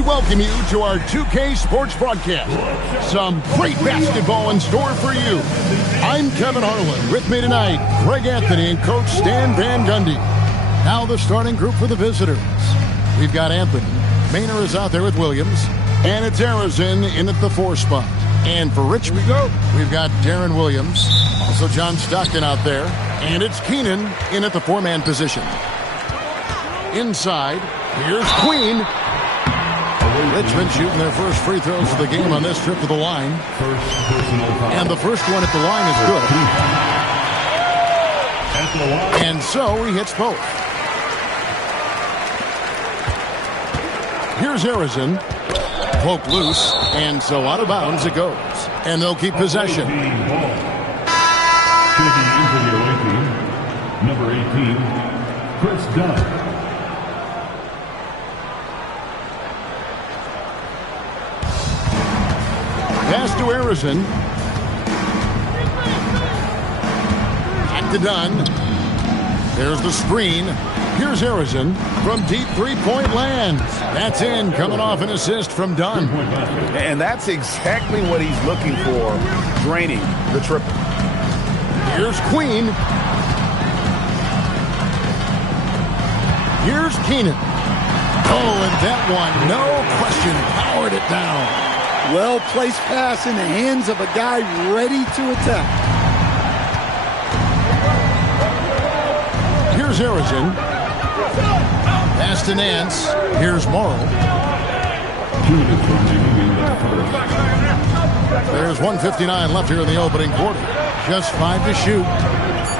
We welcome you to our 2K Sports broadcast. Some great basketball in store for you. I'm Kevin Harlan. With me tonight, Greg Anthony and Coach Stan Van Gundy. Now the starting group for the visitors. We've got Anthony. Maynor is out there with Williams. And it's Arizin in at the 4 spot. And for Richmond, we've got Darren Williams. Also John Stockton out there. And it's Keenan in at the 4-man position. Inside, here's Queen. Richmond shooting their first free throws of the game on this trip to the line. And the first one at the line is good. And so he hits both. Here's Arizin. Poke loose, and so out of bounds it goes. And they'll keep possession. Number 18, Chris Dunn. Pass to Arizin. Back to Dunn. There's the screen. Here's Arizin from deep three-point land. That's in, coming off an assist from Dunn. And that's exactly what he's looking for, draining the triple. Here's Queen. Here's Keenan. Oh, and that one, no question, powered it down. Well-placed pass in the hands of a guy ready to attack. Here's Arizin. Pass to Nance. Here's Morrow. There's 1:59 left here in the opening quarter. Just 5 to shoot.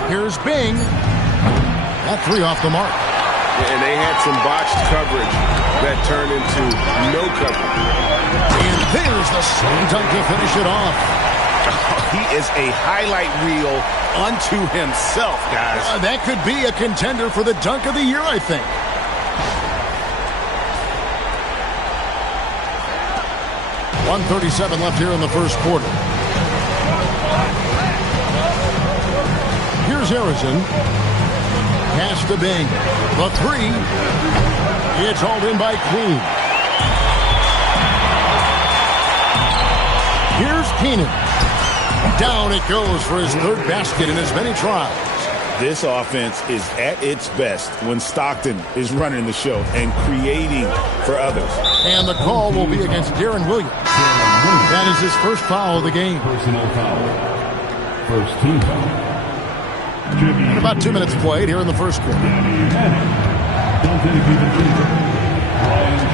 Here's Bing. That 3 off the mark. And they had some botched coverage that turned into no coverage. And there's the slam dunk to finish it off. He is a highlight reel unto himself, guys. That could be a contender for the dunk of the year, I think. .137 left here in the first quarter. Here's Arizin. Pass to Bing. The 3. It's hauled in by Queen. Here's Keenan. Down it goes for his 3rd basket in as many trials. This offense is at its best when Stockton is running the show and creating for others. And the call will be against Darren Williams. That is his first foul of the game. Personal foul. First team foul. And about 2 minutes played here in the first quarter.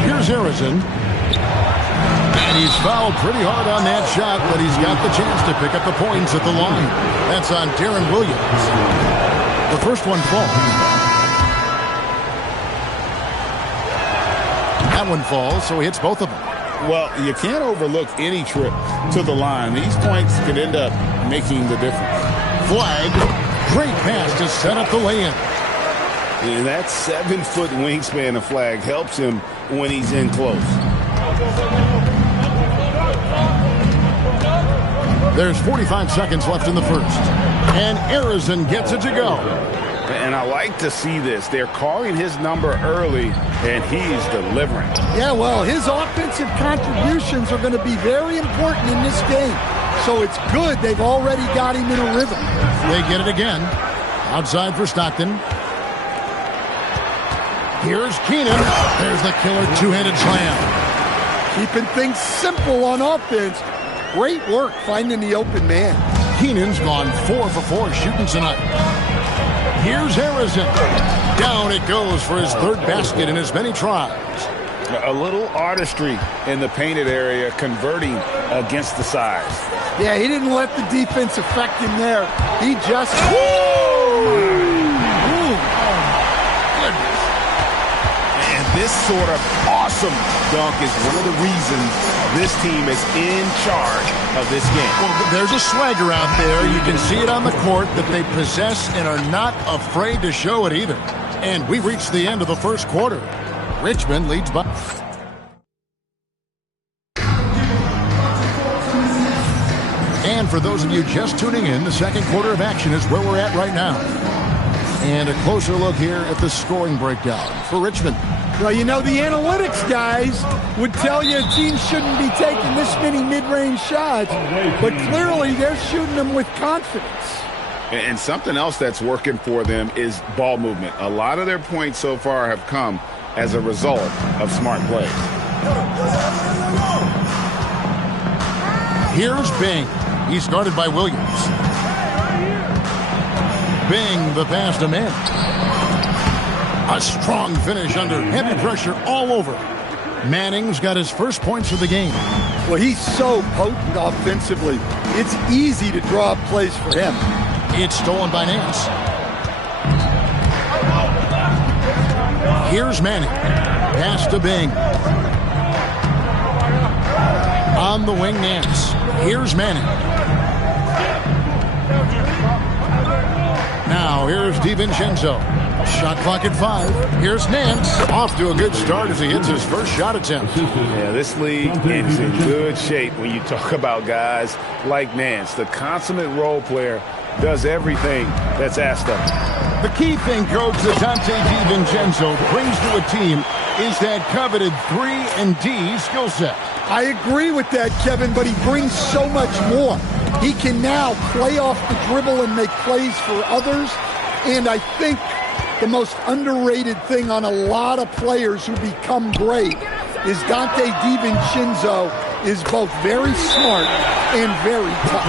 Here's Arizin. And he's fouled pretty hard on that shot, but he's got the chance to pick up the points at the line. That's on Darren Williams. The first one falls. That one falls, so he hits both of them. Well, you can't overlook any trip to the line. These points could end up making the difference. Flag. Great pass to set up the lay-in. And that 7-foot wingspan of Flag helps him when he's in close. There's 45 seconds left in the first. And Arizin gets it to go. And I like to see this. They're calling his number early, and he's delivering. Yeah, well, his offensive contributions are going to be very important in this game. So it's good they've already got him in a rhythm. They get it again. Outside for Stockton. Here's Keenan. There's the killer two-handed slam. Keeping things simple on offense. Great work finding the open man. Keenan's gone 4 for 4 shooting tonight. Here's Arizin. Down it goes for his 3rd basket in as many tries. A little artistry in the painted area, converting against the size. Yeah, he didn't let the defense affect him there. He just... And this sort of awesome dunk is one of the reasons this team is in charge of this game. Well, there's a swagger out there. You can see it on the court that they possess and are not afraid to show it either. And we've reached the end of the first quarter. Richmond leads by... And for those of you just tuning in, the second quarter of action is where we're at right now. And a closer look here at the scoring breakdown for Richmond. Well, you know, the analytics guys would tell you a team shouldn't be taking this many mid-range shots, but clearly they're shooting them with confidence. And something else that's working for them is ball movement. A lot of their points so far have come as a result of smart plays. Here's Bing. He's guarded by Williams. Bing, the pass to Manning. A strong finish under heavy pressure all over. Manning's got his first points of the game. Well, he's so potent offensively. It's easy to draw up plays for him. It's stolen by Nance. Here's Manning. Pass to Bing. On the wing, Nance. Here's Manning. Now, here's DiVincenzo. Shot clock at 5. Here's Nance. Off to a good start as he hits his first shot attempt. Yeah, this league is in good shape when you talk about guys like Nance. The consummate role player does everything that's asked of him. The key thing, Coach, that Dante DiVincenzo brings to a team is that coveted 3-and-D skill set. I agree with that, Kevin, but he brings so much more. He can now play off the dribble and make plays for others. And I think the most underrated thing on a lot of players who become great is Dante DiVincenzo is both very smart and very tough.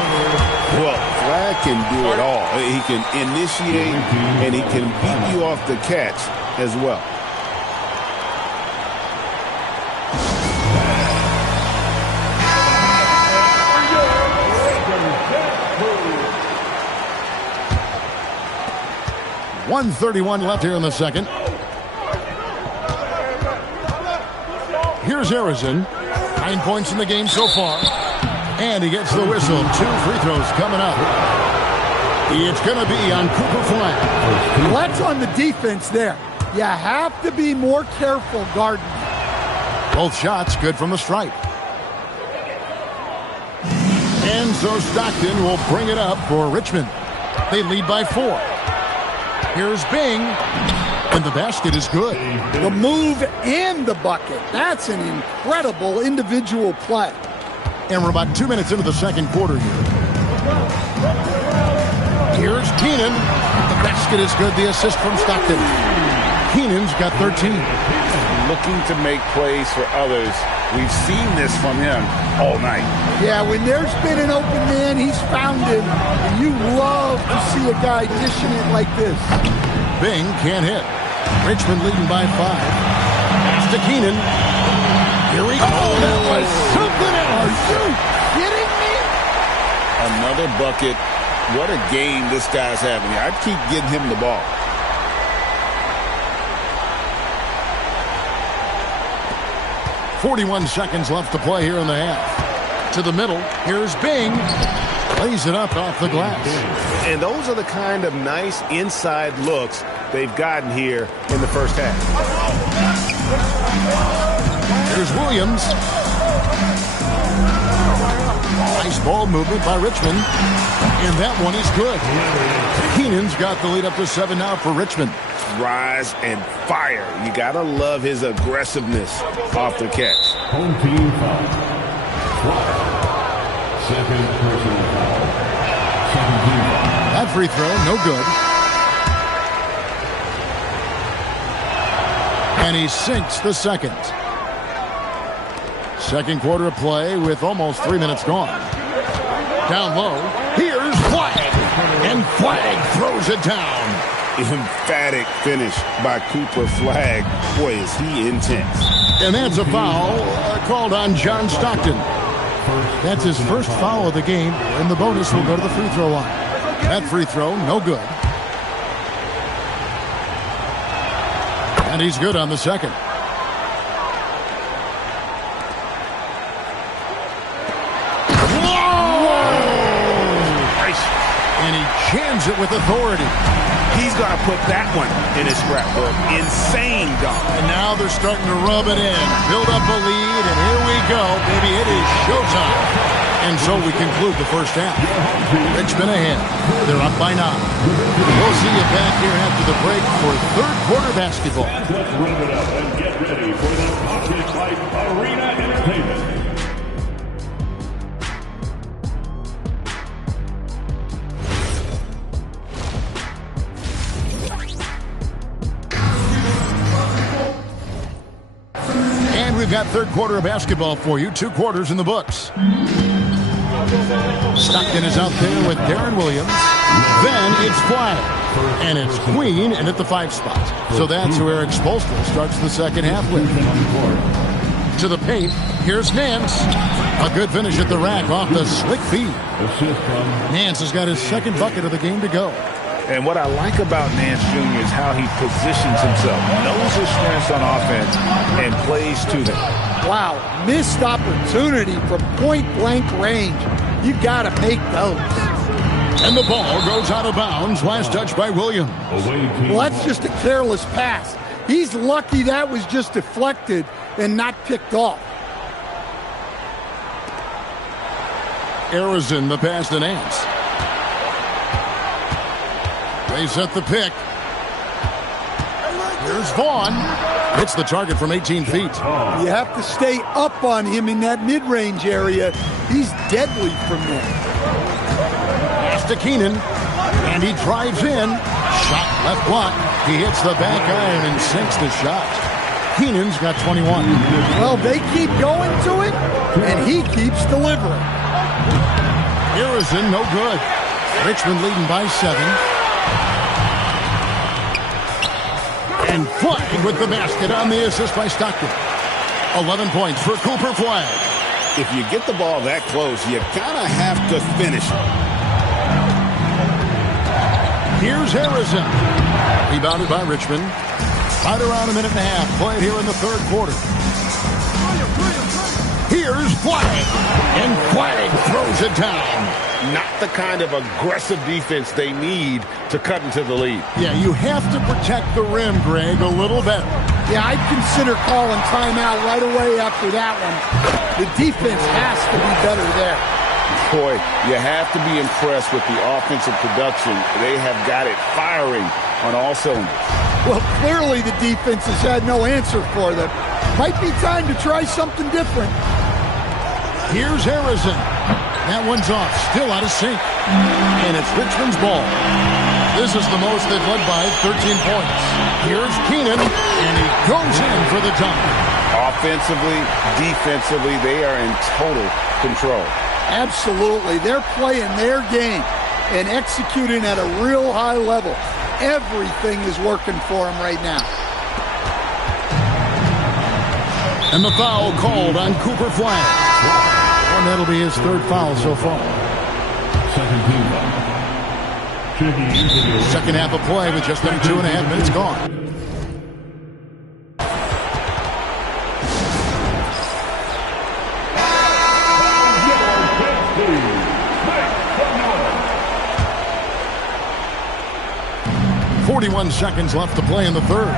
Well, Flagg can do it all. He can initiate and he can beat you off the catch as well. .131 left here in the second. Here's Harrison. 9 points in the game so far. And he gets the whistle. 2 free throws coming up. It's going to be on Cooper Flagg. Well, that's on the defense there. You have to be more careful guarding. Both shots good from the stripe. And so Stockton will bring it up for Richmond. They lead by 4. Here's Bing, and the basket is good. The move and the bucket. That's an incredible individual play. And we're about 2 minutes into the second quarter here. Here's Keenan. The basket is good. The assist from Stockton. Keenan's got 13. Looking to make plays for others. We've seen this from him all night. Yeah, when there's been an open man, he's found him. And you love to see a guy dishing it like this. Bing can't hit. Richmond leading by 5. Pass to Keenan. Here we go. That was something else. Are you kidding me? Another bucket. What a game this guy's having. I'd keep getting him the ball. .41 seconds left to play here in the half. To the middle. Here's Bing. Lays it up off the glass. And those are the kind of nice inside looks they've gotten here in the first half. Here's Williams. Nice ball movement by Richmond. And that one is good. Keenan's got the lead up to 7 now for Richmond. Rise and fire. You got to love his aggressiveness off the catch. Home team foul. Second personal foul. Second team foul. That free throw, no good. And he sinks the second. Second quarter of play with almost 3 minutes gone. Down low, here's Flagg. And Flagg throws it down. Emphatic finish by Cooper Flagg. Boy, is he intense. And that's a foul called on John Stockton. That's his first foul of the game, and the bonus will go to the free throw line. That free throw, no good. And he's good on the second. And he jams it with authority. He's going to put that one in his scrapbook. Insane dunk. And now they're starting to rub it in. Build up a lead, and here we go, baby. It is showtime. And so we conclude the first half. Richmond ahead. They're up by 9. We'll see you back here after the break for third quarter basketball. Let's rev it up and get ready for the Pocket Fight Arena Entertainment. We've got third quarter of basketball for you. 2 quarters in the books. Stockton is out there with Darren Williams. Then it's Flag. And it's Queen in at the 5 spot. So that's who Eric Spoelstra starts the second half with. To the paint. Here's Nance. A good finish at the rack off the slick feed. Nance has got his second bucket of the game to go. And what I like about Nance Jr. is how he positions himself, knows his strengths on offense, and plays to them. Wow, missed opportunity from point-blank range. You got to make those. And the ball goes out of bounds. Last touch by Williams. Well, that's just a careless pass. He's lucky that was just deflected and not picked off. Arizin, the pass to Nance. They set the pick. Here's Vaughn. Hits the target from 18 feet. You have to stay up on him in that mid-range area. He's deadly from there. Pass to Keenan. And he drives in. Shot left block. He hits the back iron and sinks the shot. Keenan's got 21. Well, they keep going to it, and he keeps delivering. Arizin, no good. Richmond leading by 7. And Flag with the basket on the assist by Stockton. 11 points for Cooper Flag. If you get the ball that close, you kind of have to finish it. Here's Arizin. Rebounded by Richmond. Right around a minute and a half played here in the third quarter. Here's Flag. And Flag throws it down. Not the kind of aggressive defense they need to cut into the lead. Yeah, you have to protect the rim, Greg, a little better. Yeah, I'd consider calling timeout right away after that one. The defense has to be better there. Boy, you have to be impressed with the offensive production. They have got it firing on all cylinders. Well, clearly the defense has had no answer for them. Might be time to try something different. Here's Arizin. That one's off, still out of sync. And it's Richmond's ball. This is the most they've led by 13 points. Here's Keenan, and he goes in for the dunk. Offensively, defensively, they are in total control. Absolutely. They're playing their game and executing at a real high level. Everything is working for them right now. And the foul called on Cooper Flag. And that'll be his third foul so far. Second half of play with just under 2.5 minutes gone. .41 seconds left to play in the third.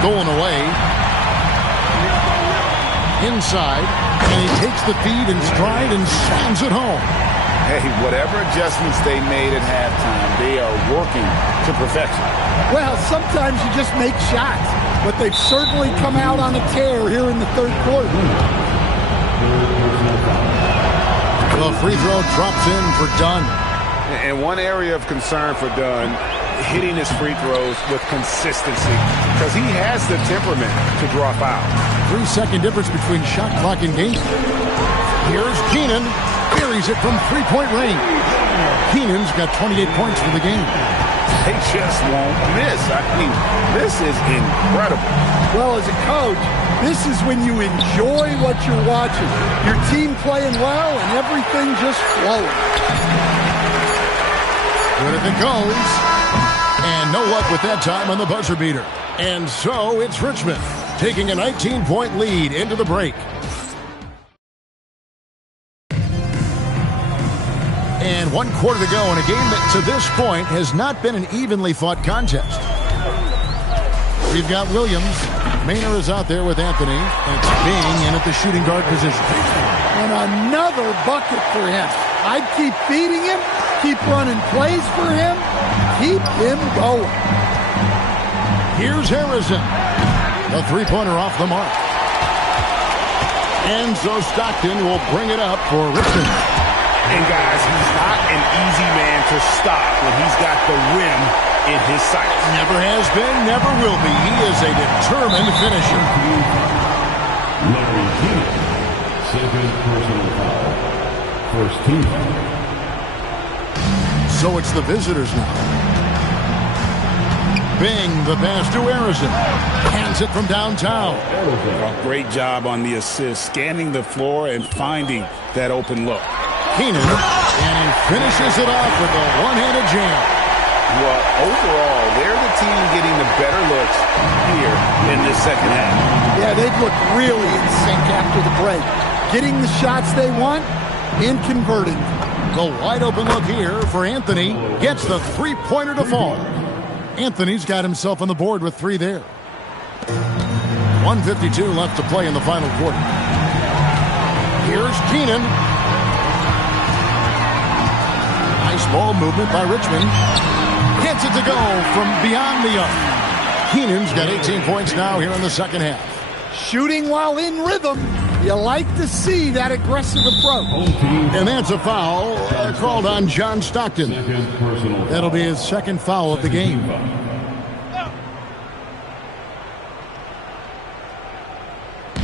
Stolen away. Inside. And he takes the feed in stride and slams it home. Hey, whatever adjustments they made at halftime, they are working to perfection. Well, sometimes you just make shots, but they've certainly come out on a tear here in the third quarter. The free throw drops in for Dunn. And one area of concern for Dunn, hitting his free throws with consistency, because he has the temperament to draw fouls. 3-second difference between shot clock and game. Here's Keenan. Buries it from three-point range. Keenan's got 28 points for the game. They just won't miss. I mean, this is incredible. Well, as a coach, this is when you enjoy what you're watching. Your team playing well and everything just flowing. Good if it goes. And no luck with that time on the buzzer beater. And so it's Richmond taking a 19-point lead into the break. And 1 quarter to go in a game that to this point has not been an evenly fought contest. We've got Williams. Maynard is out there with Anthony. And it's Bing in at the shooting guard position. And another bucket for him. I'd keep feeding him, keep running plays for him, keep him going. Here's Harrison. The three-pointer off the mark. And so Stockton will bring it up for Richmond. And guys, he's not an easy man to stop when he's got the rim in his sights. Never has been, never will be. He is a determined finisher. Larry Keenan, second personal foul. First team foul. So it's the visitors now. Bing, the pass to Harrison. Hands it from downtown. A great job on the assist, scanning the floor and finding that open look. Keenan, and he finishes it off with a one-handed jam. Well, overall, they're the team getting the better looks here in this second half. Yeah, they've looked really in sync after the break. Getting the shots they want and converting. The wide-open look here for Anthony. Gets the three-pointer to fall. Anthony's got himself on the board with 3 there. 1:52 left to play in the final quarter. Here's Keenan. Nice ball movement by Richmond. Gets it to go from beyond the arc. Keenan's got 18 points now here in the second half. Shooting while in rhythm. You like to see that aggressive approach. And that's a foul called on John Stockton. That'll be his second foul of the game.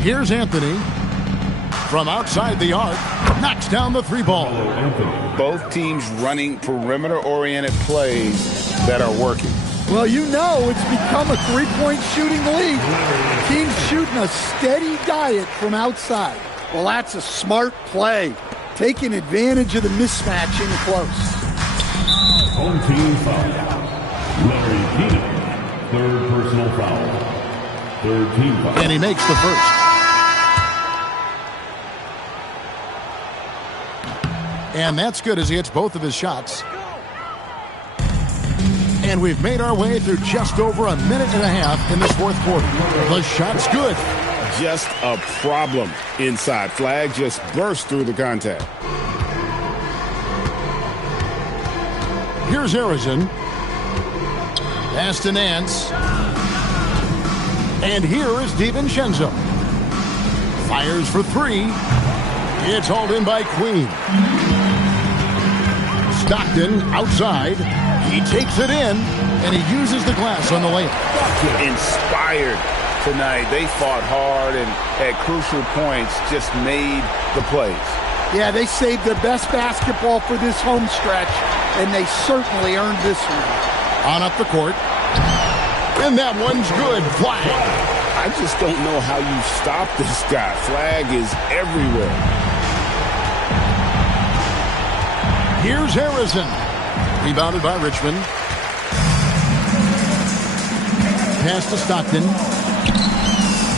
Here's Anthony. From outside the arc, knocks down the 3-ball. Both teams running perimeter-oriented plays that are working. Well, you know it's become a three-point shooting league. Teams shooting a steady diet from outside. Well, that's a smart play. Taking advantage of the mismatch in close. Home team foul. Larry Keenan, third personal foul. Third team foul. And he makes the first. And that's good as he hits both of his shots. And we've made our way through just over a minute and a half in this fourth quarter. The shot's good. Just a problem inside. Flag just burst through the contact. Here's Harrison. Pass to Nance. And here is DiVincenzo. Fires for 3. It's hauled in by Queen. Stockton outside. He takes it in, and he uses the glass on the layup. Inspired tonight. They fought hard and at crucial points just made the plays. Yeah, they saved their best basketball for this home stretch, and they certainly earned this one. On up the court. And that one's good. Flag. I just don't know how you stop this guy. Flag is everywhere. Here's Harrison. Rebounded by Richmond. Pass to Stockton.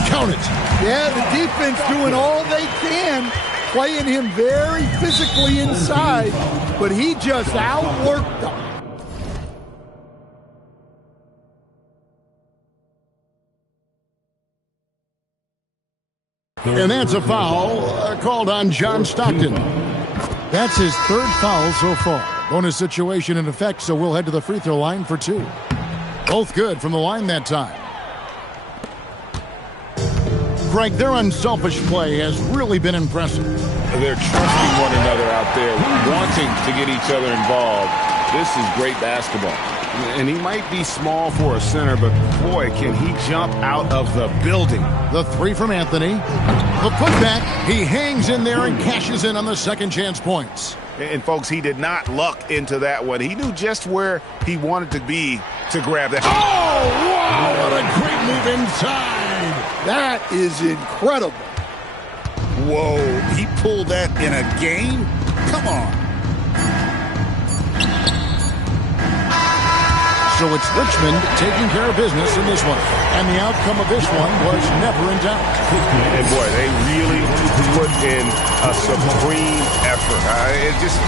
Count it. Yeah, the defense doing all they can, playing him very physically inside, but he just outworked them. And that's a foul called on John Stockton. That's his third foul so far. Bonus situation in effect, so we'll head to the free throw line for 2. Both good from the line that time. Greg, their unselfish play has really been impressive. They're trusting one another out there, wanting to get each other involved. This is great basketball. And he might be small for a center, but boy, can he jump out of the building. The 3 from Anthony. The putback. He hangs in there and cashes in on the second chance points. And folks, he did not luck into that one. He knew just where he wanted to be to grab that. Oh, wow, what a great move inside. That is incredible. Whoa, he pulled that in a game? Come on. So it's Richmond taking care of business in this one. And the outcome of this one was never in doubt. And boy, they really put in a supreme effort. It just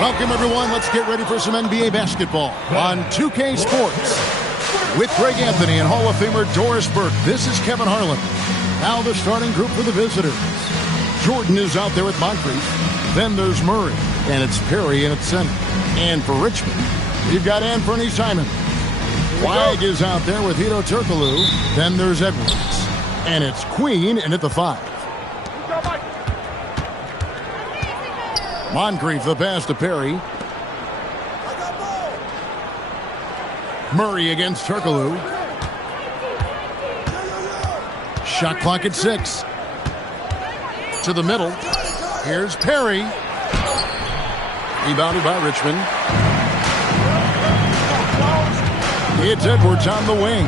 Welcome, everyone. Let's get ready for some NBA basketball on 2K Sports. With Greg Anthony and Hall of Famer Doris Burke, this is Kevin Harlan. Now the starting group for the visitors. Jordan is out there with Moncrief. Then there's Murray, and it's Perry in at center. And for Richmond, you've got Anthony Simons. Flagg is out there with Hedo Turkoglu. Then there's Edwards. And it's Queen in at the 5. Moncrief, the pass to Perry. Murray against Turkoglu. Shot clock at 6. To the middle. Here's Perry. Rebounded by Richmond. It's Edwards on the wing.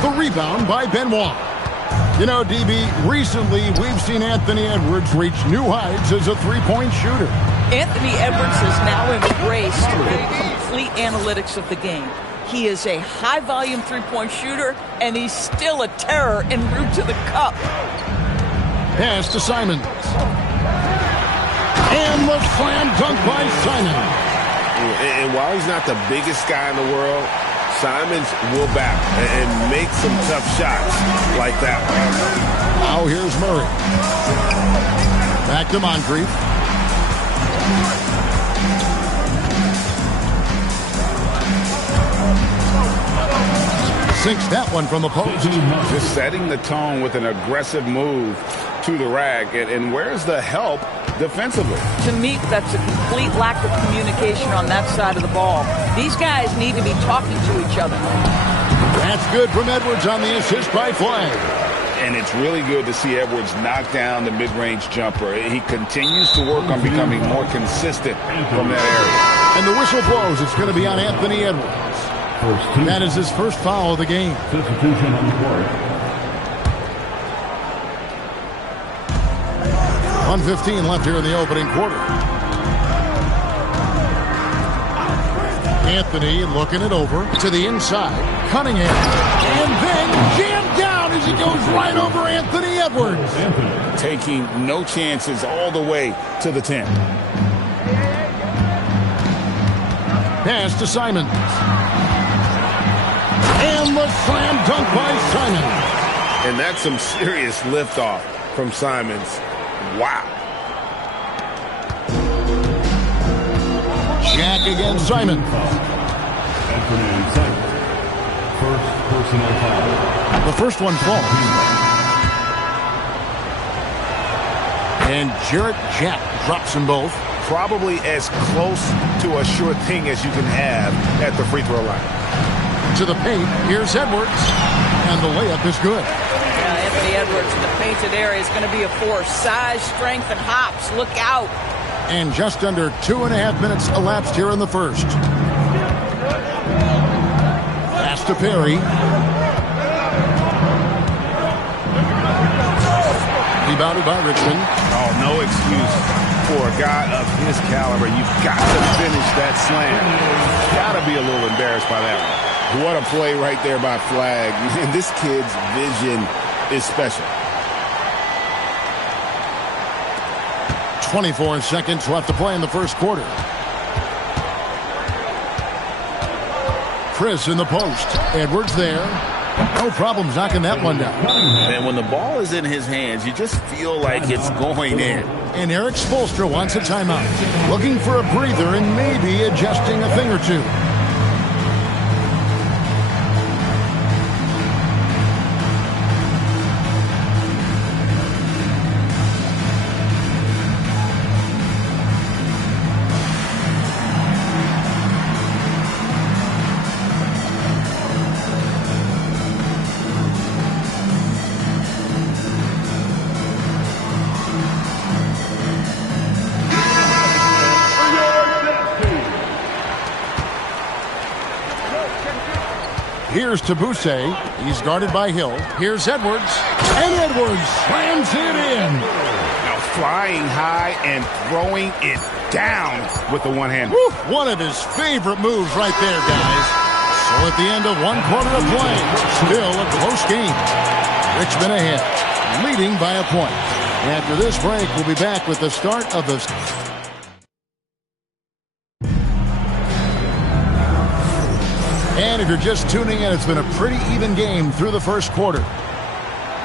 The rebound by Benoit. You know, DB, recently we've seen Anthony Edwards reach new heights as a three-point shooter. Anthony Edwards has now embraced the complete analytics of the game. He is a high-volume three-point shooter, and he's still a terror en route to the cup. Pass to Simons. And the slam dunk by Simons. And while he's not the biggest guy in the world, Simons will back and make some tough shots like that. Now here's Murray. Back to Moncrief. Sinks that one from the post. Just setting the tone with an aggressive move to the rack. And where's the help defensively? To me, that's a complete lack of communication on that side of the ball. These guys need to be talking to each other. That's good from Edwards on the assist by Flagg. And it's really good to see Edwards knock down the mid-range jumper. He continues to work on becoming more consistent from that area. And the whistle blows. It's going to be on Anthony Edwards. That is his first foul of the game. Substitution on the court. 1:15 left here in the opening quarter. Anthony looking it over to the inside. Cunningham. And then jammed down as he goes right over Anthony Edwards. Taking no chances all the way to the 10. Pass to Simons. And the slam dunk by Simons. And that's some serious liftoff from Simons. Wow. Jack against Simons. Anthony Simons. First personal foul. The first one falls. And Jarrett Jack drops them both. Probably as close to a sure thing as you can have at the free throw line. To the paint. Here's Edwards. And the layup is good. Yeah, Anthony Edwards in the painted area is going to be a force. Size, strength, and hops. Look out. And just under 2.5 minutes elapsed here in the first. Pass to Perry. Rebounded by Richmond. Oh, no excuse for a guy of his caliber. You've got to finish that slam. Got to be a little embarrassed by that one. What a play right there by Flag. And this kid's vision is special. 24 seconds left to play in the first quarter. Chris in the post. Edwards there. No problems knocking that one down. And when the ball is in his hands, you just feel like it's going in. And Eric Spoelstra wants a timeout. Looking for a breather and maybe adjusting a thing or two. Here's Tabuse. He's guarded by Hill. Here's Edwards. And Edwards slams it in. Now flying high and throwing it down with the one-hand. One of his favorite moves right there, guys. So at the end of one quarter of play, still a close game. Richmond ahead, leading by a point. After this break, we'll be back with the start of the... And if you're just tuning in, it's been a pretty even game through the first quarter.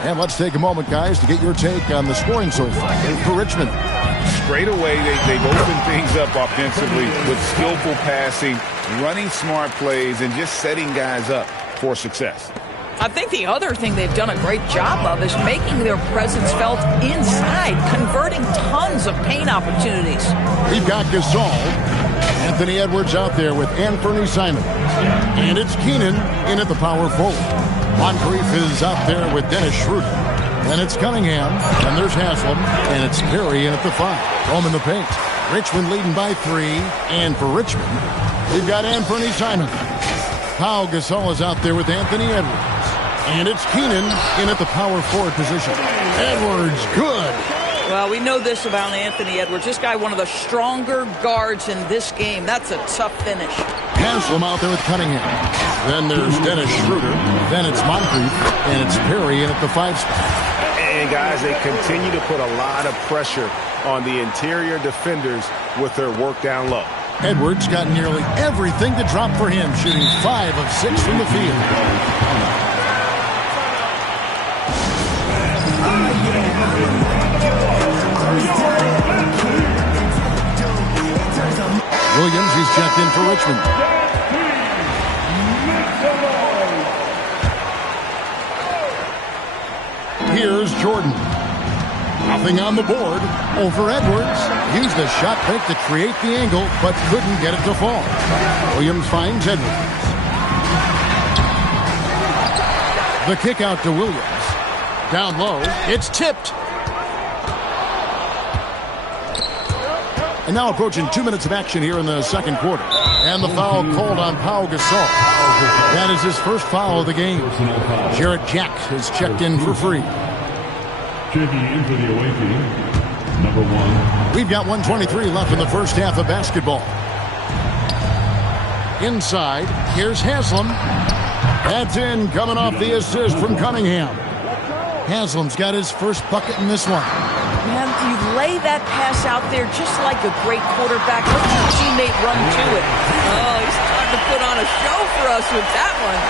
And let's take a moment, guys, to get your take on the scoring so far for Richmond. Straight away, they've opened things up offensively with skillful passing, running smart plays, and just setting guys up for success. I think the other thing they've done a great job of is making their presence felt inside, converting tons of paint opportunities. We've got Gasol. Anthony Edwards out there with Anthony Simons. And it's Keenan in at the power forward. Moncrief is out there with Dennis Schroeder. Then it's Cunningham. And there's Haslam. And it's Perry in at the 5. Home in the paint. Richmond leading by 3. And for Richmond, we've got Anthony Simons. Pau Gasol is out there with Anthony Edwards. And it's Keenan in at the power forward position. Edwards, good. Well, we know this about Anthony Edwards. This guy, one of the stronger guards in this game. That's a tough finish. Haslam out there with Cunningham. Then there's Dennis Schroeder. Then it's Moncrief. And it's Perry in at the 5 spot. And, guys, they continue to put a lot of pressure on the interior defenders with their work down low. Edwards got nearly everything to drop for him, shooting 5 of 6 from the field. Williams, he's checked in for Richmond. Here's Jordan. Nothing on the board. Over Edwards. Used the shot fake to create the angle, but couldn't get it to fall. Williams finds Edwards. The kick out to Williams. Down low, it's tipped. And now approaching 2 minutes of action here in the second quarter. And the foul called on Pau Gasol. That is his first foul of the game. Jarrett Jack has checked in for free. Checking into the away team, number 1. We've got 1:23 left in the first half of basketball. Inside, here's Haslam. That's in, coming off the assist from Cunningham. Haslam's got his first bucket in this one. Man, you lay that pass out there just like a great quarterback. Let your teammate run to it. Oh, he's starting to put on a show for us with that one.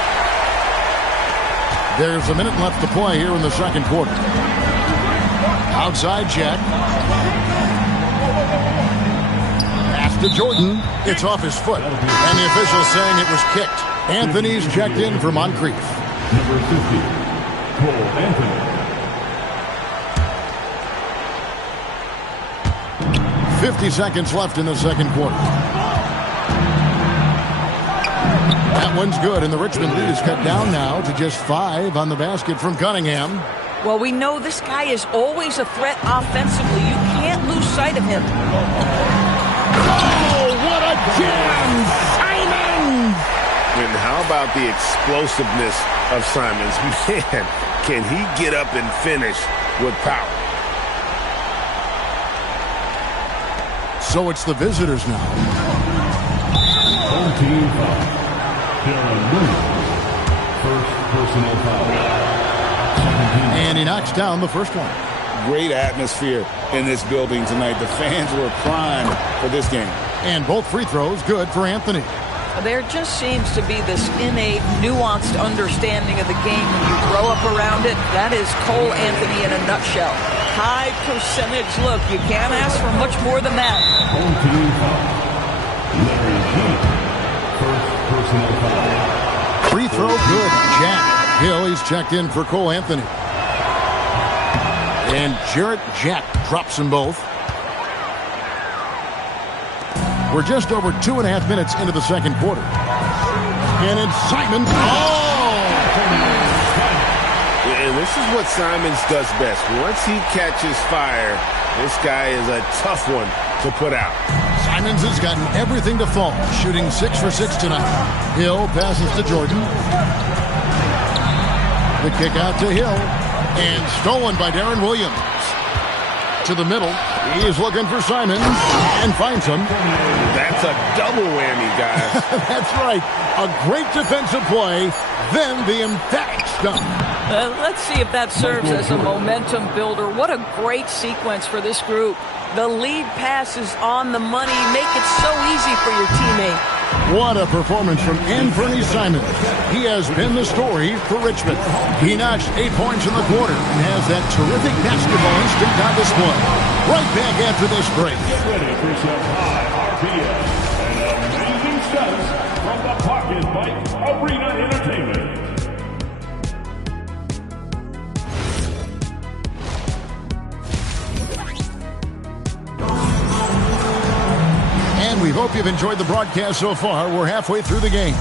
There's a minute left to play here in the second quarter. Outside Jack. Pass to Jordan. It's off his foot. And the official saying it was kicked. Anthony's checked in for Moncrief. Number 50, Cole Anthony. 50 seconds left in the second quarter. That one's good, and the Richmond lead is cut down now to just 5 on the basket from Cunningham. Well, we know this guy is always a threat offensively. You can't lose sight of him. Oh, what a jam! Simons! And how about the explosiveness of Simons? Man, can he get up and finish with power? So it's the visitors now. Home team foul. Darren Williams. First personal foul. And he knocks down the first one. Great atmosphere in this building tonight. The fans were primed for this game. And both free throws good for Anthony. There just seems to be this innate, nuanced understanding of the game when you grow up around it. That is Cole Anthony in a nutshell. High percentage look. You can't ask for much more than that. Home team foul. Larry Jones. First personal foul. Free throw good. Jack Hill, he's checked in for Cole Anthony. And Jarrett Jack drops them both. We're just over 2.5 minutes into the second quarter. And it's Simons. Oh! And this is what Simons does best. Once he catches fire, this guy is a tough one to put out. Simons has gotten everything to fall, shooting 6 for 6 tonight. Hill passes to Jordan. The kick out to Hill. And stolen by Darren Williams. To the middle. He is looking for Simons and finds him. That's a double whammy, guys. That's right. A great defensive play, then the emphatic stuff. Let's see if that serves as a momentum builder. What a great sequence for this group. The lead pass is on the money. Make it so easy for your teammate. What a performance from Anthony Simons. He has been the story for Richmond. He notched 8 points in the quarter and has that terrific basketball instinct on display. Right back after this break. Get ready for some high RPM and amazing stunts from the Pocket Bike Arena Entertainment. And we hope you've enjoyed the broadcast so far. We're halfway through the game.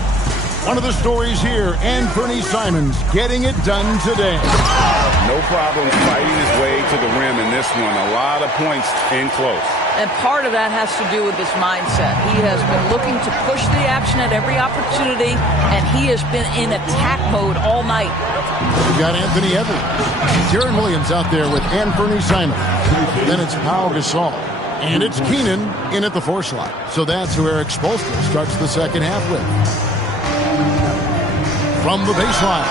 One of the stories here, Anthony Simons getting it done today. No problem fighting his way to the rim in this one. A lot of points in close. And part of that has to do with his mindset. He has been looking to push the action at every opportunity, and he has been in attack mode all night. We've got Anthony Edwards. Darren Williams out there with Anthony Simons. Then it's Pau Gasol. And it's Keenan in at the 4 slot. So that's who Eric Spoelstra starts the second half with. From the baseline.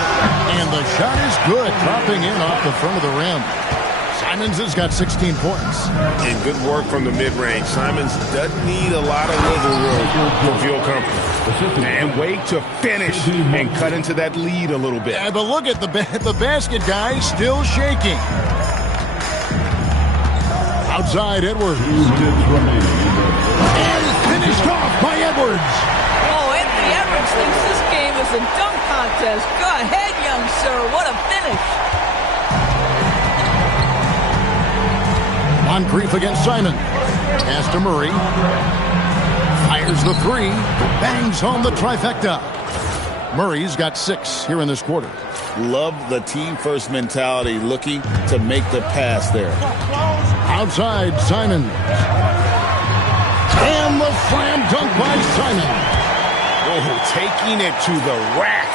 And the shot is good, dropping in off the front of the rim. Simons has got 16 points. And good work from the mid-range. Simons doesn't need a lot of wiggle room to feel comfortable. And wait to finish and cut into that lead a little bit. Yeah, but look at the basket guy still shaking. Outside Edwards. And finished off by Edwards. Oh, Anthony Edwards thinks this game is a dunk contest. Go ahead, young sir. What a finish. Moncrief against Simon. Pass to Murray. Fires the 3. Bangs home the trifecta. Murray's got 6 here in this quarter. Love the team-first mentality, looking to make the pass there. Outside, Simon. And the slam dunk by Simon. Oh, taking it to the rack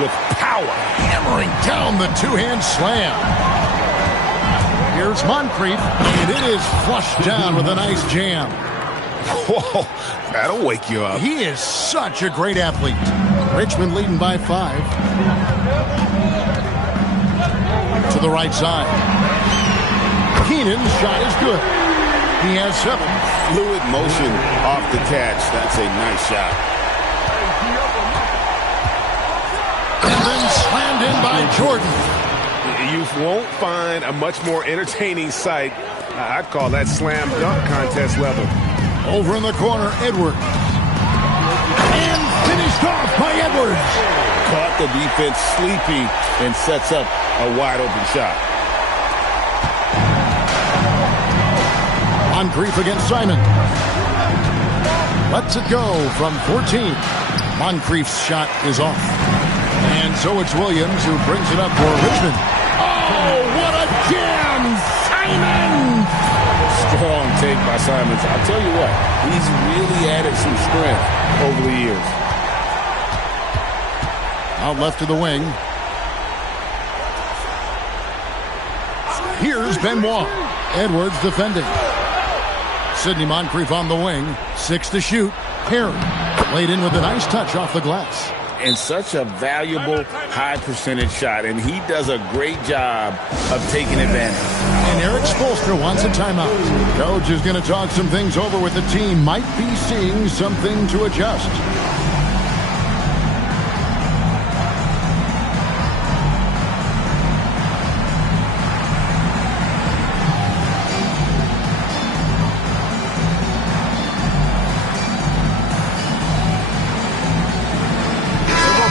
with power. Hammering down the two-hand slam. Here's Moncrief, and it is flushed down with a nice jam. Whoa, that'll wake you up. He is such a great athlete. Richmond leading by 5. To the right side. Keenan's shot is good. He has 7. Fluid motion off the catch. That's a nice shot. And then slammed in by Jordan. You won't find a much more entertaining sight. I'd call that slam dunk contest level. Over in the corner, Edwards. And finished off by Edwards. Caught the defense sleeping and sets up a wide open shot. Moncrief against Simon. Lets it go from 14. Moncrief's shot is off. And so it's Williams who brings it up for Richmond. Oh, what a jam! Simon! Strong take by Simons. I'll tell you what, he's really added some strength over the years. Out left to the wing. Here's Benoit. Edwards defending. Sidney Moncrief on the wing. 6 to shoot. Perry laid in with a nice touch off the glass. And such a valuable high percentage shot, and he does a great job of taking advantage. And Eric Spoelstra wants a timeout. Coach is going to talk some things over with the team. Might be seeing something to adjust.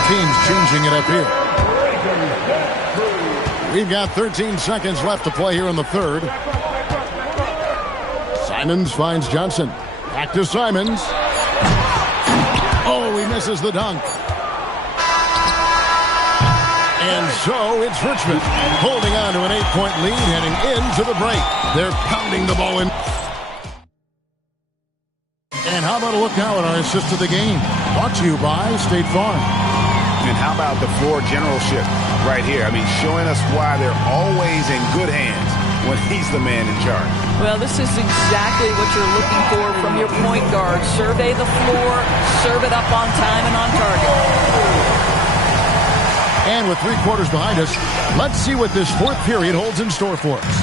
Teams changing it up here. We've got 13 seconds left to play here in the third. Simons finds Johnson. Back to Simons. Oh, he misses the dunk. And so it's Richmond holding on to an 8-point lead heading into the break. They're pounding the ball in. And how about a look now at our assist of the game? Brought to you by State Farm. And how about the floor generalship right here? I mean, showing us why they're always in good hands when he's the man in charge. Well, this is exactly what you're looking for from your point guard. Survey the floor, serve it up on time and on target. And with 3 quarters behind us, let's see what this fourth period holds in store for us.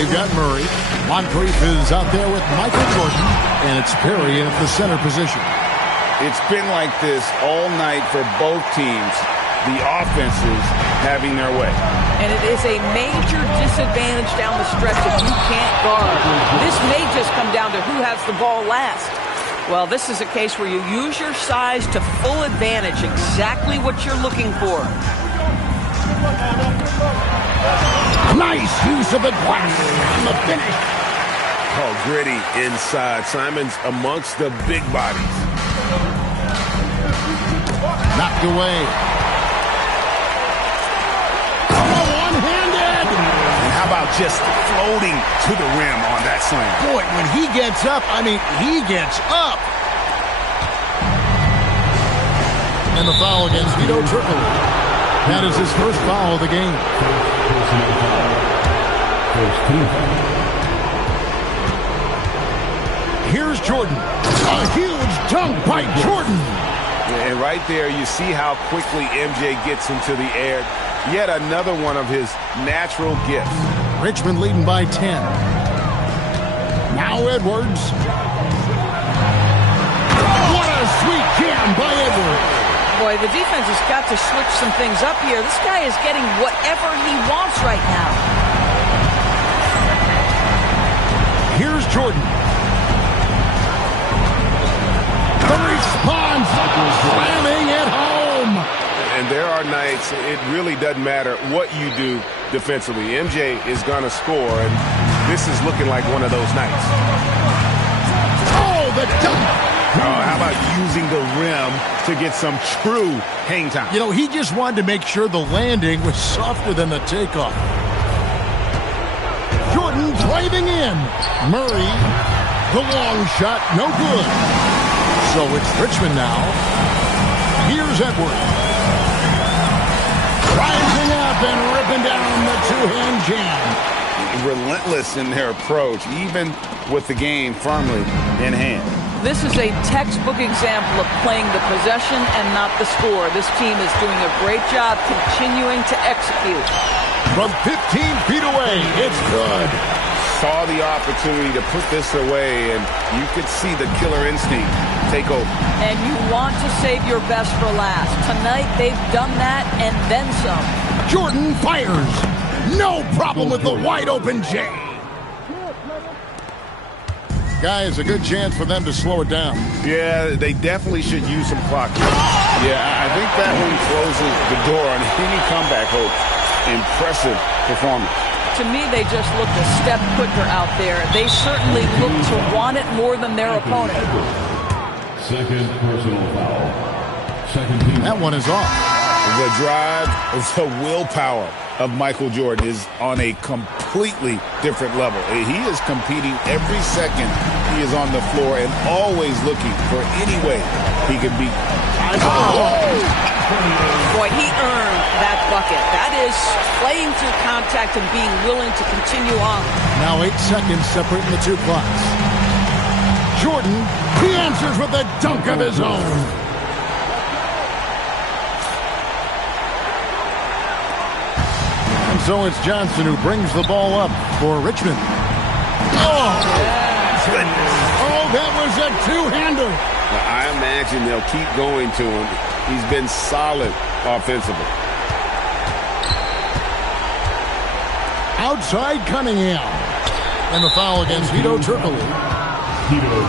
We've got Murray. Moncrief is out there with Michael Jordan, and it's Perry at the center position. It's been like this all night for both teams. The offenses having their way. And it is a major disadvantage down the stretch if you can't guard. This may just come down to who has the ball last. Well, this is a case where you use your size to full advantage, exactly what you're looking for. Nice use of the glass on the finish. Oh, gritty inside. Simons amongst the big bodies. Knocked away. One-handed. And how about just floating to the rim on that slam? Boy, when he gets up, I mean, he gets up. And the foul against Vito Tripoli. That is his first foul of the game. Here's Jordan. A huge dunk by Jordan. And right there, you see how quickly MJ gets into the air. Yet another one of his natural gifts. Richmond leading by 10. Now Edwards. What a sweet jam by Edwards. Boy, the defense has got to switch some things up here. This guy is getting whatever he wants right now. Here's Jordan. The response, slamming it home. And there are nights it really doesn't matter what you do defensively. MJ is going to score, and this is looking like one of those nights. Oh, the dunk. how about using the rim to get some true hang time? You know, he just wanted to make sure the landing was softer than the takeoff. Jordan driving in. Murray, the long shot, no good. So it's Richmond now. Here's Edwards. Rising up and ripping down the two-hand jam. Relentless in their approach, even with the game firmly in hand. This is a textbook example of playing the possession and not the score. This team is doing a great job continuing to execute. From 15 feet away, it's good. Saw the opportunity to put this away, and you could see the killer instinct take over. And you want to save your best for last. Tonight, they've done that and then some. Jordan fires. No problem with the wide-open J. Guys, a good chance for them to slow it down. Yeah, they definitely should use some clock here. Yeah, I think that one closes the door on any comeback hope. Impressive performance. To me, they just looked a step quicker out there. They certainly look to want it more than their opponent. Second personal foul. Second team. That one is off. The drive, the willpower of Michael Jordan is on a completely different level. He is competing every second he is on the floor and always looking for any way he can beat. Boy, he earned that bucket. That is playing through contact and being willing to continue on. Now 8 seconds separating the two clocks. Jordan, he answers with a dunk of his own. So it's Johnson who brings the ball up for Richmond. Oh, goodness. Oh, that was a two-hander. I imagine they'll keep going to him. He's been solid offensively. Outside Cunningham. And the foul against Hedo Turkoglu.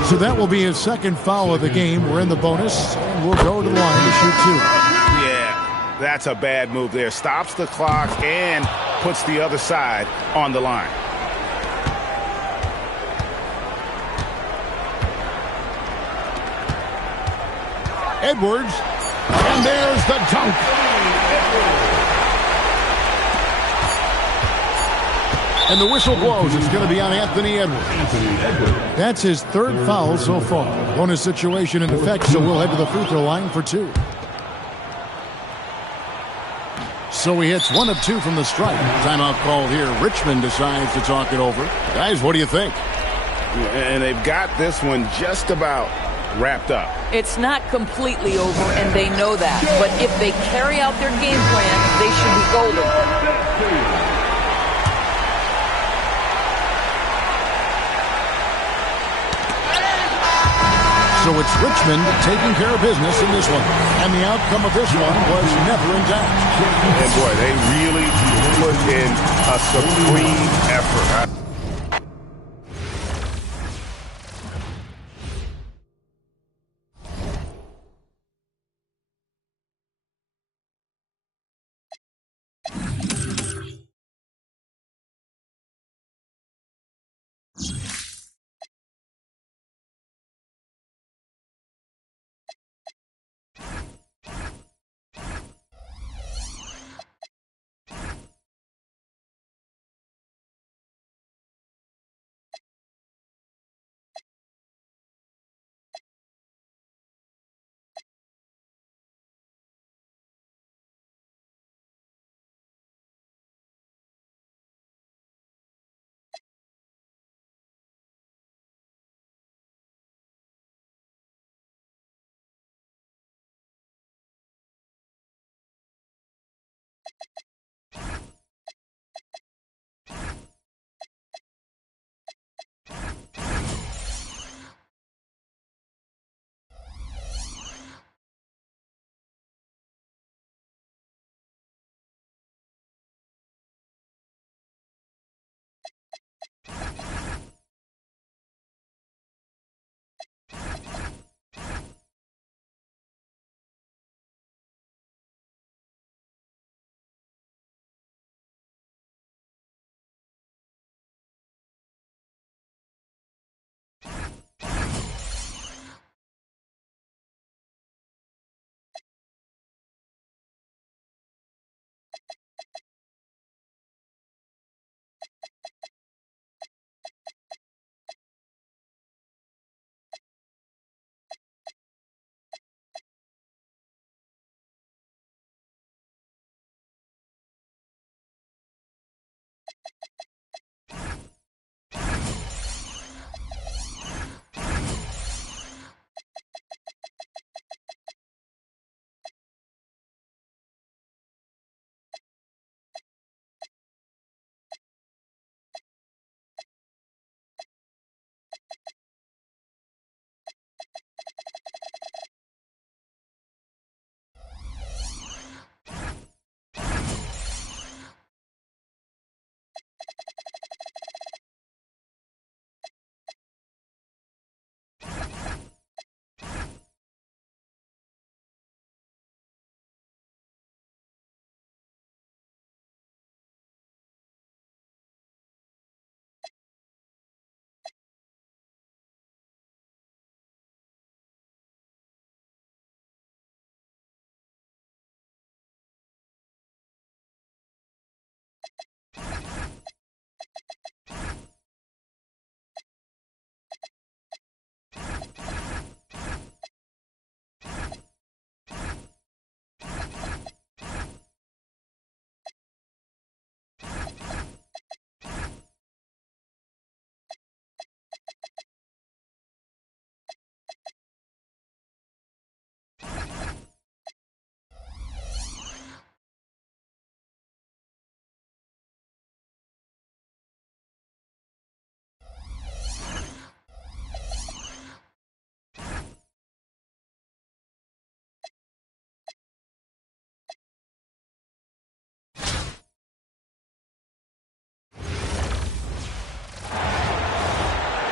So that will be his second foul of the game. We're in the bonus, and we'll go to the line to shoot two. Yeah, that's a bad move there. Stops the clock and puts the other side on the line. Edwards, and there's the dunk. And the whistle blows. It's going to be on Anthony Edwards. That's his third foul so far. Bonus situation in effect, so we'll head to the free throw line for two. So he hits 1 of 2 from the stripe. Timeout called here. Richmond decides to talk it over. Guys, what do you think? And they've got this one just about wrapped up. It's not completely over, and they know that. But if they carry out their game plan, they should be golden. So it's Richmond taking care of business in this one. And the outcome of this one was never in doubt. And boy, they really put in a supreme effort.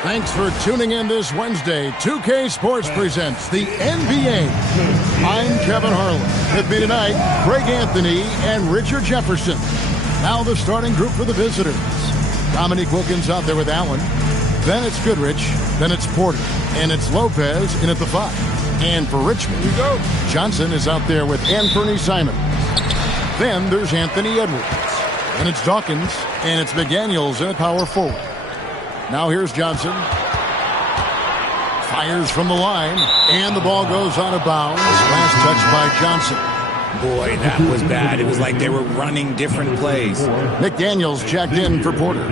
Thanks for tuning in this Wednesday. 2K Sports presents the NBA. I'm Kevin Harlan. With me tonight, Greg Anthony and Richard Jefferson. Now the starting group for the visitors. Dominique Wilkins out there with Allen. Then it's Goodrich. Then it's Porter. And it's Lopez in at the 5. And for Richmond, Johnson is out there with Anthony Simons. Then there's Anthony Edwards. And it's Dawkins. And it's McDaniels in at power forward. Now here's Johnson. Fires from the line. And the ball goes out of bounds. Last touch by Johnson. Boy, that was bad. It was like they were running different plays. McDaniels checked in for Porter.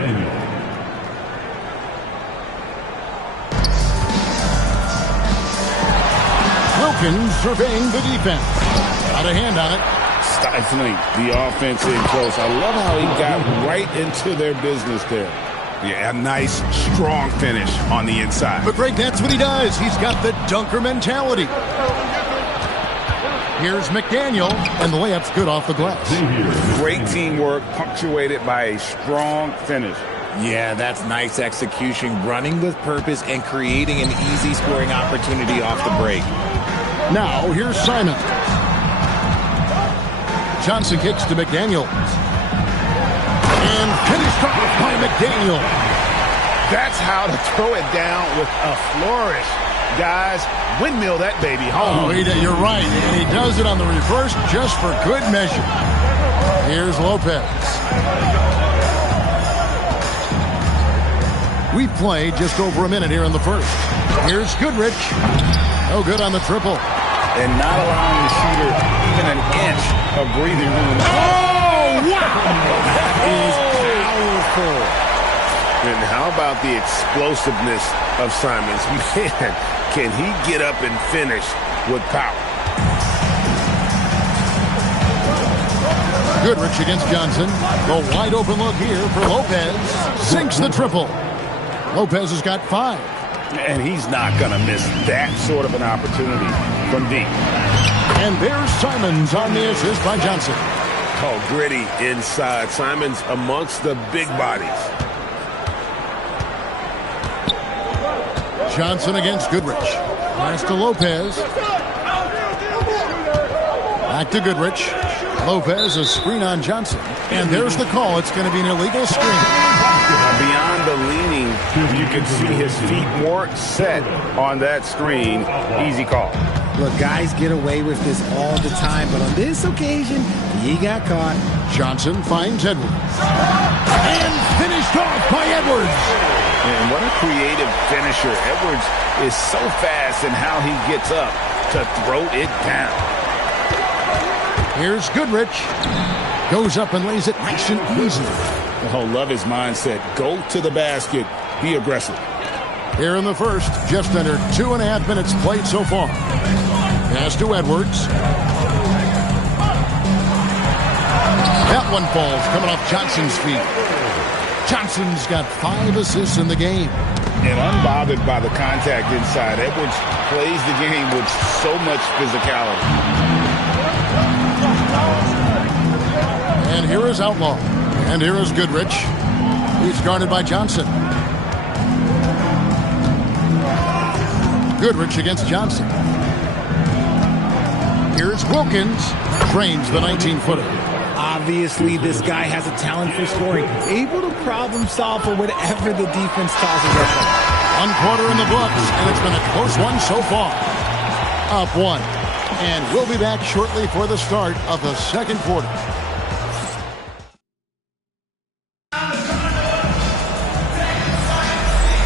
Wilkins surveying the defense. Got a hand on it. Stifling the offense in close. I love how he got right into their business there. Yeah, a nice, strong finish on the inside. But Greg, that's what he does. He's got the dunker mentality. Here's McDaniel, and the layup's good off the glass. Great teamwork, punctuated by a strong finish. Yeah, that's nice execution, running with purpose and creating an easy scoring opportunity off the break. Now, here's Simon. Johnson kicks to McDaniel. And finished off by McDaniel. That's how to throw it down with a flourish. Guys, windmill that baby home. Oh, you're right. And he does it on the reverse just for good measure. Here's Lopez. We've played just over a minute here in the first. Here's Goodrich. No good on the triple. And not allowing the shooter even an inch of breathing room. Oh, wow! That is powerful. And how about the explosiveness of Simons? Man, can he get up and finish with power? Goodrich against Johnson. The wide open look here for Lopez. Sinks the triple. Lopez has got 5. And he's not going to miss that sort of an opportunity from deep. And there's Simons on the assist by Johnson. Oh, gritty inside. Simons amongst the big bodies. Johnson against Goodrich. Pass to Lopez. Back to Goodrich. Lopez, a screen on Johnson. And there's the call. It's going to be an illegal screen. Beyond the leaning, you can see his feet more set on that screen. Easy call. Look, guys get away with this all the time, but on this occasion, he got caught. Johnson finds Edwards. And finished off by Edwards. And what a creative finisher. Edwards is so fast in how he gets up to throw it down. Here's Goodrich. Goes up and lays it nice and easy. Oh, love his mindset. Go to the basket. Be aggressive. Here in the first, just under 2.5 minutes played so far. Pass to Edwards. That one falls, coming off Johnson's feet. Johnson's got 5 assists in the game. And unbothered by the contact inside, Edwards plays the game with so much physicality. And here is Outlaw. And here is Goodrich. He's guarded by Johnson. Goodrich against Johnson. Here's Wilkins. Drains the 19-footer. Obviously, this guy has a talent for scoring. Able to problem solve for whatever the defense tosses at him. 1 quarter in the books, and it's been a close one so far. Up 1. And we'll be back shortly for the start of the second quarter.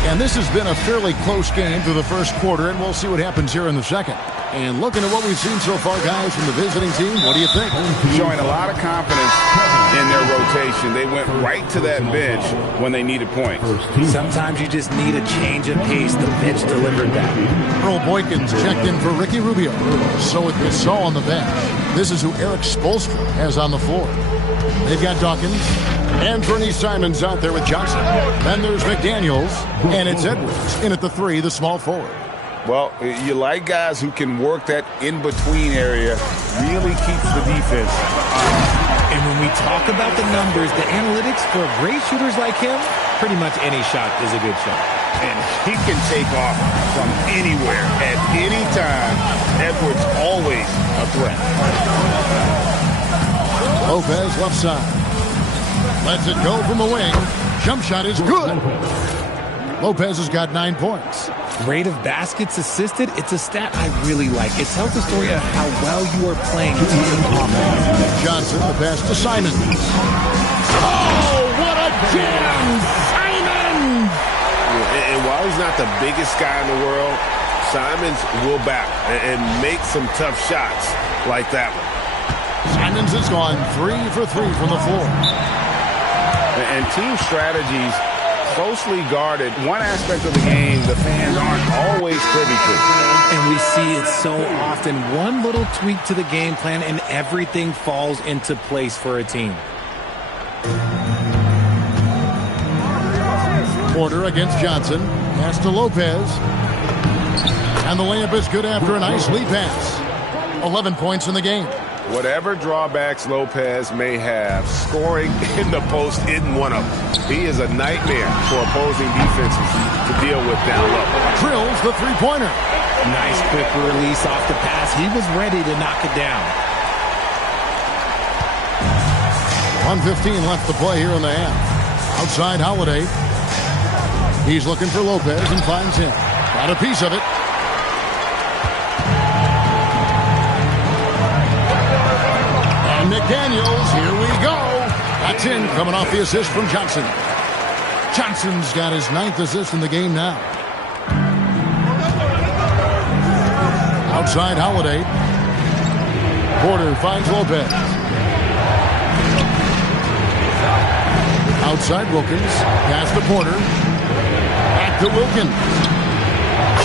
And this has been a fairly close game through the first quarter, and we'll see what happens here in the second. And looking at what we've seen so far, guys, from the visiting team, what do you think? Showing a lot of confidence in their rotation. They went right to that bench when they needed points. Sometimes you just need a change of pace. The bench delivered that. Earl Boykins checked in for Ricky Rubio. So with Gasol on the bench, this is who Eric Spoelstra has on the floor. They've got Dawkins and Bernie Simons out there with Johnson. Then there's McDaniels, and it's Edwards in at the 3, the small forward. Well, you like guys who can work that in-between area, really keeps the defense. And when we talk about the numbers, the analytics for great shooters like him, pretty much any shot is a good shot. And he can take off from anywhere at any time. Edwards always a threat. Lopez left side. Lets it go from the wing. Jump shot is good. Lopez has got 9 points. Rate of baskets assisted, it's a stat I really like. It tells the story of how well you are playing team offense. Johnson, the pass to Simons. Oh, what a jam! Simons! And while he's not the biggest guy in the world, Simons will back and make some tough shots like that one. Simons has gone 3 for 3 from the floor. And team strategies closely guarded. One aspect of the game the fans aren't always privy to. And we see it so often. One little tweak to the game plan and everything falls into place for a team. Porter against Johnson. Pass to Lopez. And the layup is good after a nice lead pass. 11 points in the game. Whatever drawbacks Lopez may have, scoring in the post isn't one of them. He is a nightmare for opposing defenses to deal with down low. Drills the three-pointer. Nice quick release off the pass. He was ready to knock it down. 1:15 left to play here in the half. Outside Holiday. He's looking for Lopez and finds him. Got a piece of it. McDaniels, here we go. That's in, coming off the assist from Johnson. Johnson's got his 9th assist in the game now. Outside Holiday. Porter finds Lopez. Outside Wilkins. Pass to Porter. Back to Wilkins.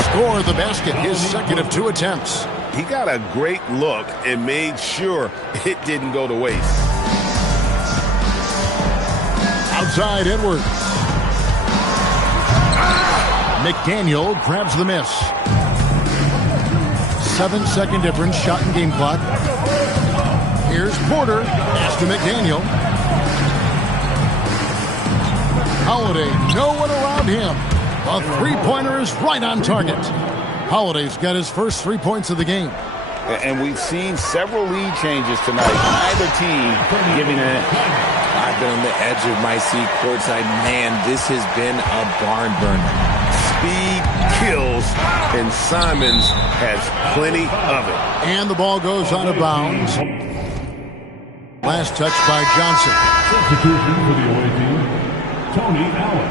Score the basket, his second of 2 attempts. He got a great look and made sure it didn't go to waste. Outside Edwards. McDaniel grabs the miss. 7-second difference, shot and game clock. Here's Porter. Pass to McDaniel. Holiday, no one around him. A three-pointer is right on target. Holiday's got his first 3 points of the game. And we've seen several lead changes tonight. Either team giving it. I've been on the edge of my seat courtside. Man, this has been a barn burner. Speed kills, and Simons has plenty of it. And the ball goes out of bounds. Last touch by Johnson. Substitution for the away team, Tony Allen.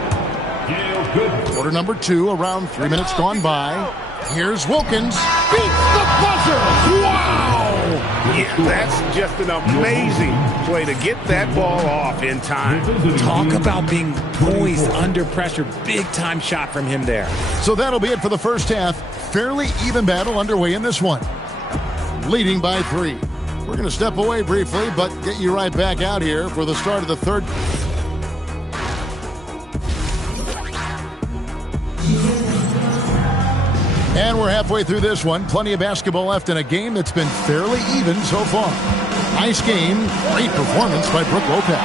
Gail Goodrich. Quarter number 2, around 3 minutes gone by. Here's Wilkins. Beats the buzzer. Wow! Yeah, that's just an amazing play to get that ball off in time. Talk about being poised under pressure. Big-time shot from him there. So that'll be it for the first half. Fairly even battle underway in this one. Leading by 3. We're going to step away briefly, but get you right back out here for the start of the third. And we're halfway through this one. Plenty of basketball left in a game that's been fairly even so far. Nice game. Great performance by Brook Lopez.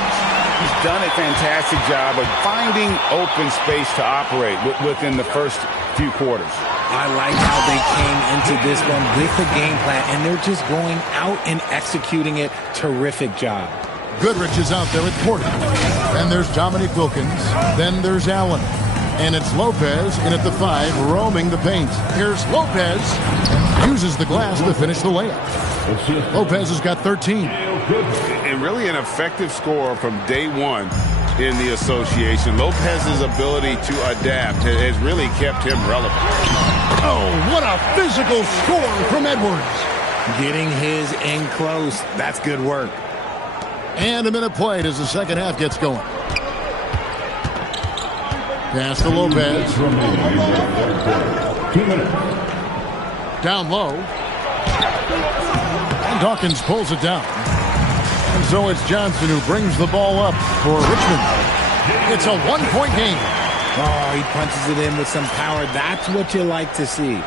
He's done a fantastic job of finding open space to operate within the first few quarters. I like how they came into this one with the game plan, and they're just going out and executing it. Terrific job. Goodrich is out there at quarter. Then there's Dominique Wilkins. Then there's Allen. And it's Lopez in at the 5, roaming the paint. Here's Lopez. Uses the glass to finish the layup. Lopez has got 13. And really an effective scorer from day one in the association. Lopez's ability to adapt has really kept him relevant. Oh, what a physical score from Edwards. Getting his in close. That's good work. And a minute played as the second half gets going. Pass to Lopez. 2 minutes. Down low. And Dawkins pulls it down. And so it's Johnson who brings the ball up for Richmond. It's a one-point game. Oh, he punches it in with some power. That's what you like to see.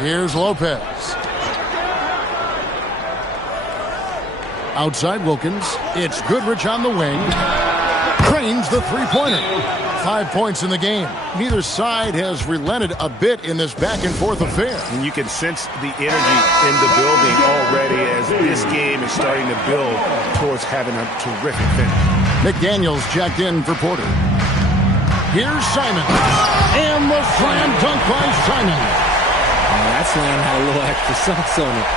Here's Lopez. Outside Wilkins. It's Goodrich on the wing. Cranes the three-pointer. 5 points in the game. Neither side has relented a bit in this back-and-forth affair. And you can sense the energy in the building already as this game is starting to build towards having a terrific finish. McDaniels jacked in for Porter. Here's Simon. And the slam dunk by Simon. That slam had a little extra sauce on it.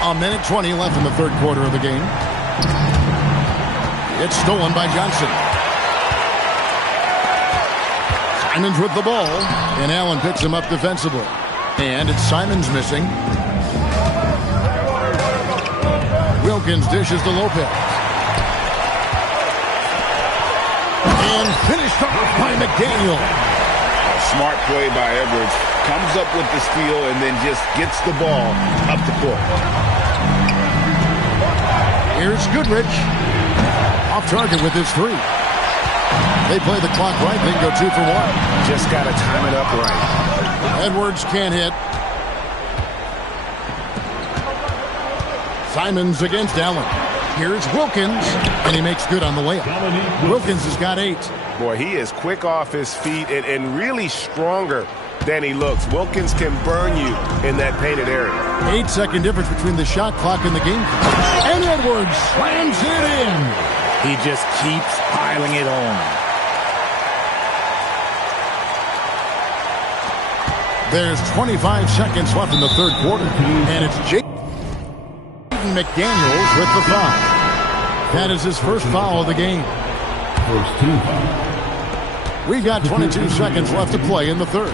A minute 20 left in the third quarter of the game. It's stolen by Johnson. Simons with the ball, and Allen picks him up defensively. And it's Simons missing. Wilkins dishes to Lopez. And finished off by McDaniel. Smart play by Edwards. Comes up with the steal and then just gets the ball up the court. Here's Goodrich. Off target with his 3. They play the clock right. They can go 2 for 1. Just got to time it up right. Edwards can't hit. Simons against Allen. Here's Wilkins, and he makes good on the layup. Wilkins has got 8. Boy, he is quick off his feet and really stronger than he looks. Wilkins can burn you in that painted area. 8-second difference between the shot clock and the game clock. And Edwards slams it in. He just keeps piling it on. There's 25 seconds left in the third quarter, and it's Jaden McDaniels with the foul. That is his first foul of the game. First team foul. We've got 22 seconds left to play in the third.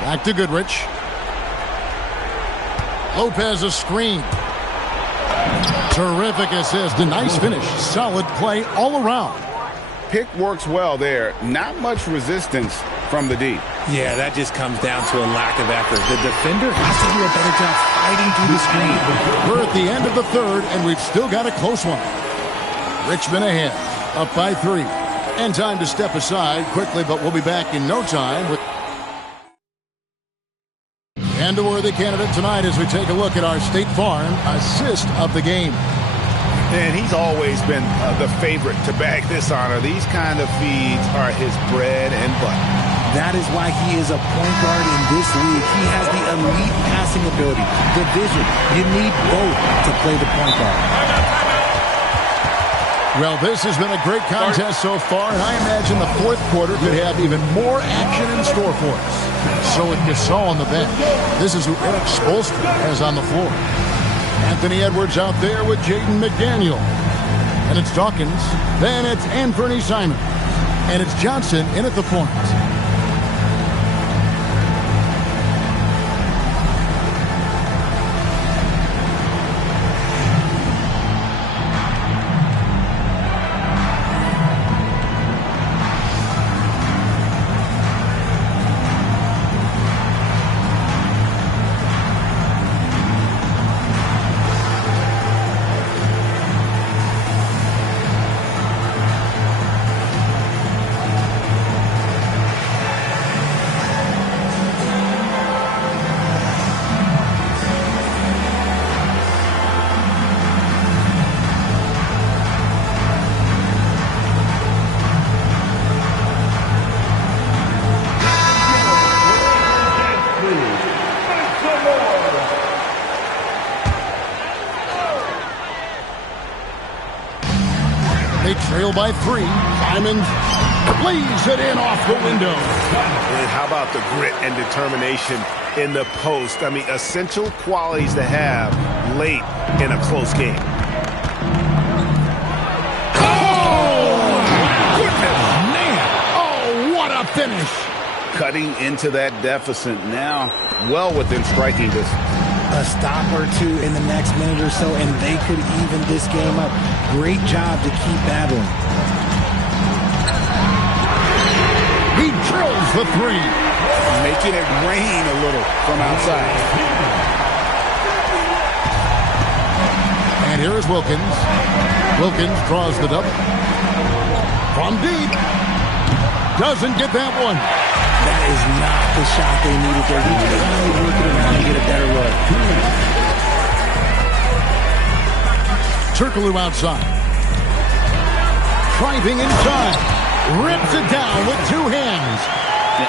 Back to Goodrich. Lopez a screen. Terrific assist. A nice finish. Solid play all around. Pick works well there. Not much resistance from the D. Yeah, that just comes down to a lack of effort. The defender has to do a better job fighting through the screen. We're at the end of the third, and we've still got a close one. Richmond ahead, up by 3. And time to step aside quickly, but we'll be back in no time with and a worthy candidate tonight as we take a look at our State Farm assist of the game. And he's always been the favorite to bag this honor. These kind of feeds are his bread and butter. That is why he is a point guard in this league. He has the elite passing ability, the vision. You need both to play the point guard. Well, this has been a great contest so far, and I imagine the fourth quarter could have even more action in store for us. So with Gasol on the bench, this is who Eric Spoelstra has on the floor. Anthony Edwards out there with Jaden McDaniel. And it's Dawkins. Then it's Anthony Simons. And it's Johnson in at the point. They trail by 3. Simons lays it in off the window. And how about the grit and determination in the post? I mean, essential qualities to have late in a close game. Oh, goodness, man. Oh, what a finish. Cutting into that deficit now, well within striking distance. A stop or two in the next minute or so, and they could even this game up. Great job to keep battling. He drills the 3. Making it rain a little from outside. And here is Wilkins. Wilkins draws the double. From deep. Doesn't get that one. That is not the shot they needed there. He tried to work it around and get a better look. Turkoglu outside. Driving inside. Rips it down with 2 hands.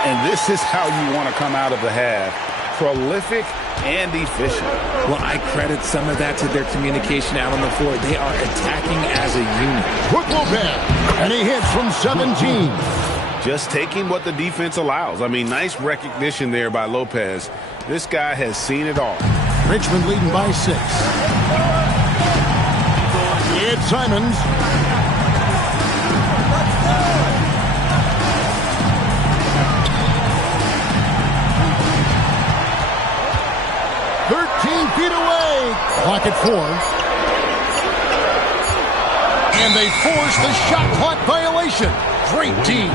And this is how you want to come out of the half. Prolific and efficient. Well, I credit some of that to their communication out on the floor. They are attacking as a unit. Brook Lopez. And he hits from 17. Just taking what the defense allows. I mean, nice recognition there by Lopez. This guy has seen it all. Richmond leading by 6. It's Simons. Feet away. Clock at 4. And they force the shot clock violation. Great team.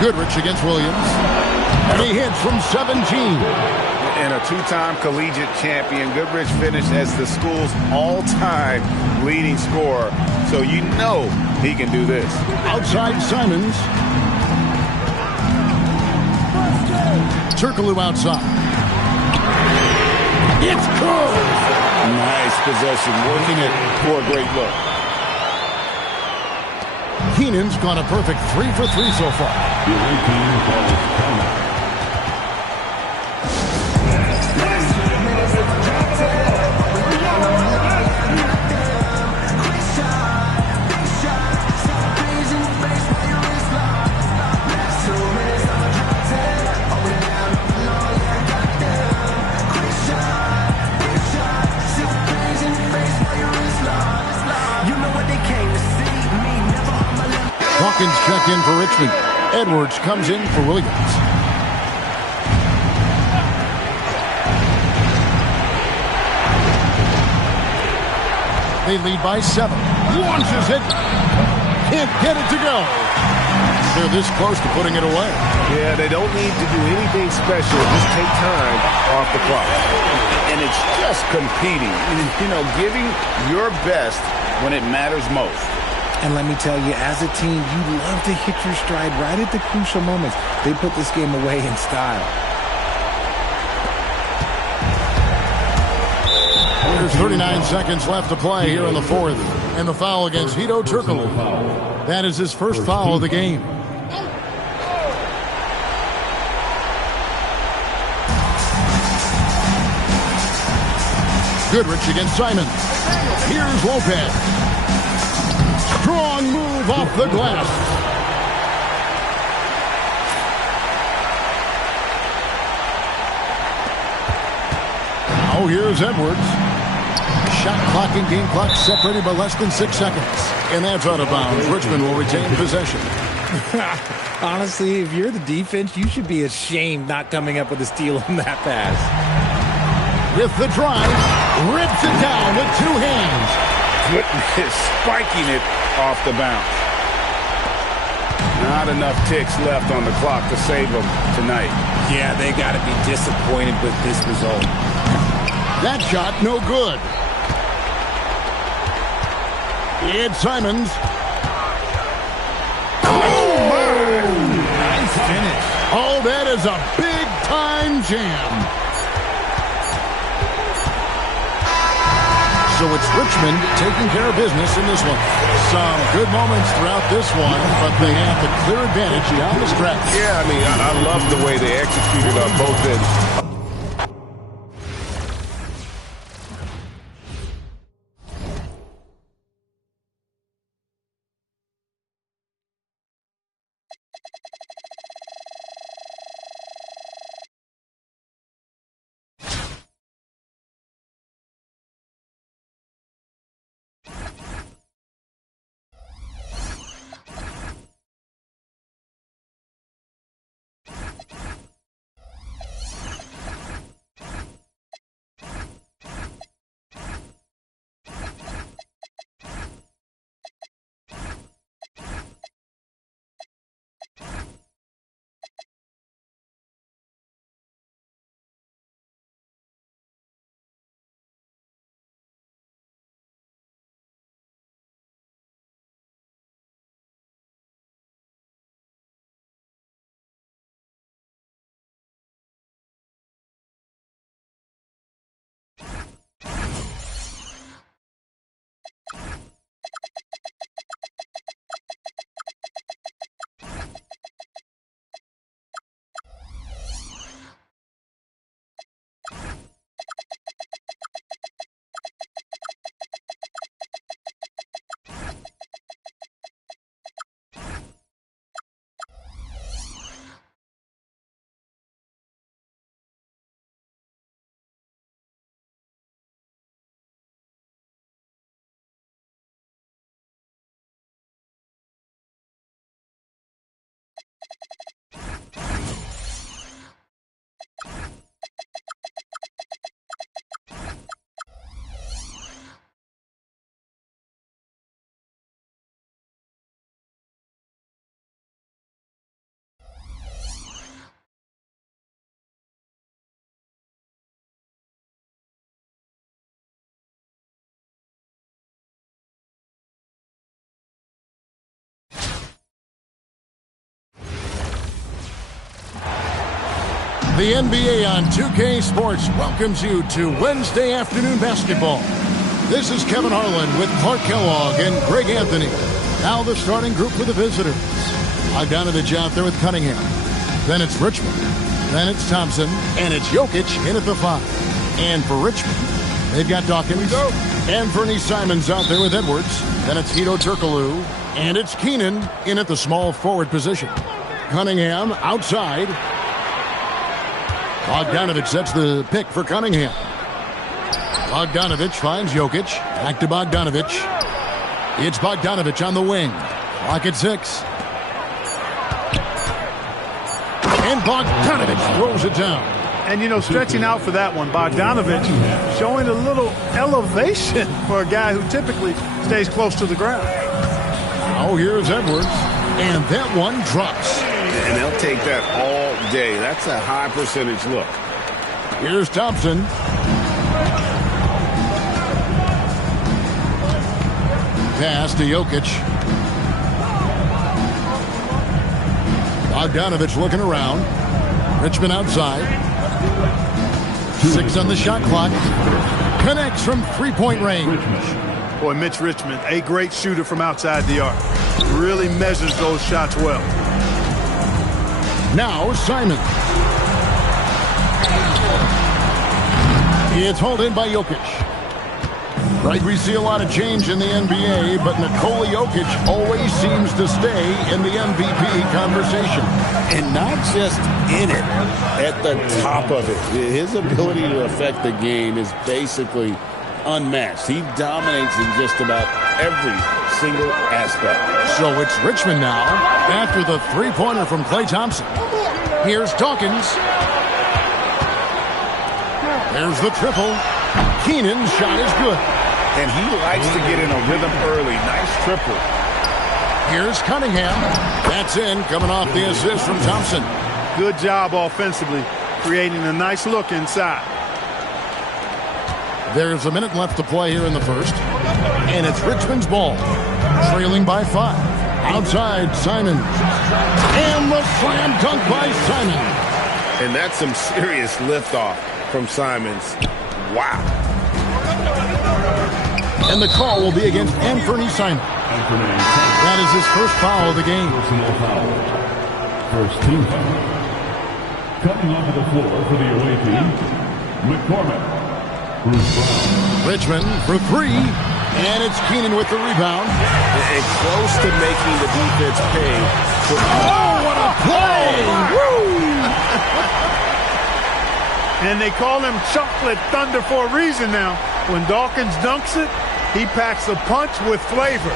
Goodrich against Williams. And he hits from 17. And a 2-time collegiate champion, Goodrich finished as the school's all-time leading scorer. So you know he can do this. Outside Simons. Turkoglu outside. It's good. Nice possession, working it for a great look. Keenan's gone a perfect 3 for 3 so far. Hawkins checked in for Richmond. Edwards comes in for Williams. They lead by 7. Launches it. Can't get it to go. They're this close to putting it away. Yeah, they don't need to do anything special. Just take time off the clock. And it's just competing. You know, giving your best when it matters most. And let me tell you, as a team, you love to hit your stride right at the crucial moments. They put this game away in style. There's 39 seconds left to play here in the fourth. And the foul against Hedo Turkoglu. That is his first foul of the game. Goodrich against Simon. Here's Lopez. Strong move off the glass. Now here's Edwards. Shot clock and game clock separated by less than 6 seconds. And that's out of bounds. Richmond will retain possession. Honestly, if you're the defense, you should be ashamed not coming up with a steal on that pass. With the drive, rips it down with 2 hands. Goodness, spiking it off the bounce. Not enough ticks left on the clock to save them tonight. Yeah, they got to be disappointed with this result. That shot, no good. It's Simons. Oh, nice finish. Oh, that is a big-time jam. So it's Richmond taking care of business in this one. Some good moments throughout this one, but they have the clear advantage down the stretch. Yeah, I mean, I love the way they executed on both ends. The NBA on 2K Sports welcomes you to Wednesday afternoon basketball. This is Kevin Harlan with Clark Kellogg and Greg Anthony. Now the starting group for the visitors. Bogdanovich out there with Cunningham. Then it's Richmond. Then it's Thompson. And it's Jokic in at the 5. And for Richmond, they've got Dawkins. And Fernie Simons out there with Edwards. Then it's Hedo Turkoglu. And it's Keenan in at the small forward position. Cunningham outside. Bogdanovich sets the pick for Cunningham. Bogdanovich finds Jokic. Back to Bogdanovich. It's Bogdanovich on the wing. Clock at 6. And Bogdanovich throws it down. And, you know, stretching out for that one, Bogdanovich showing a little elevation for a guy who typically stays close to the ground. Now here's Edwards. And that one drops. And they'll take that all day. That's a high percentage look. Here's Thompson. Pass to Jokic. Bogdanovich looking around. Richmond outside. 6 on the shot clock. Connects from three-point range. Boy, Mitch Richmond, a great shooter from outside the arc. Really measures those shots well. Now Simon. It's hauled in by Jokic. Right, we see a lot of change in the NBA, but Nikola Jokic always seems to stay in the MVP conversation. And not just in it, at the top of it. His ability to affect the game is basically unmatched. He dominates in just about every single aspect. So it's Richmond now after the three-pointer from Klay Thompson. Here's Dawkins. There's the triple. Keenan's shot is good. And he likes to get in a rhythm early. Nice triple. Here's Cunningham. That's in, coming off the assist from Thompson. Good job offensively, creating a nice look inside. There's a minute left to play here in the first. And it's Richmond's ball. Trailing by 5. Outside, Simon. And the slam dunk by Simon. And that's some serious liftoff from Simons. Wow. And the call will be against Anthony Simon. That is his first foul of the game. First team foul. Coming onto the floor for the away team, McCormick. Bruce Brown. Richmond for 3. And it's Keenan with the rebound. And close to making the defense pay. Oh, what a play! Woo! And they call him Chocolate Thunder for a reason now. When Dawkins dunks it, he packs a punch with flavor.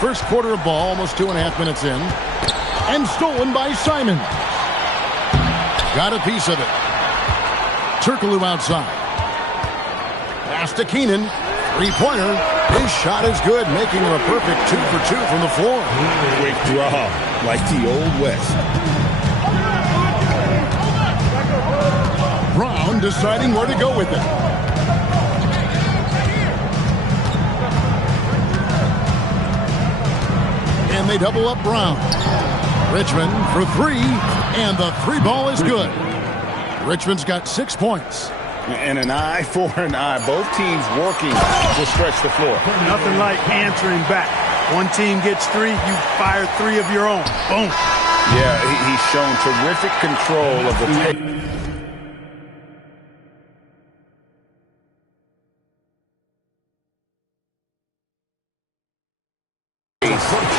First quarter of ball, almost 2.5 minutes in. And stolen by Simon. Got a piece of it. Turkoglu outside. Pass to Keenan. Three-pointer. His shot is good, making him a perfect 2 for 2 from the floor. Quick draw, like the Old West. Brown deciding where to go with it. And they double up Brown. Richmond for 3, and the 3 ball is good. Richmond's got 6 points. And an eye for an eye. Both teams working to stretch the floor. Nothing like answering back. One team gets 3, you fire 3 of your own. Boom. Yeah, he's shown terrific control of the pace.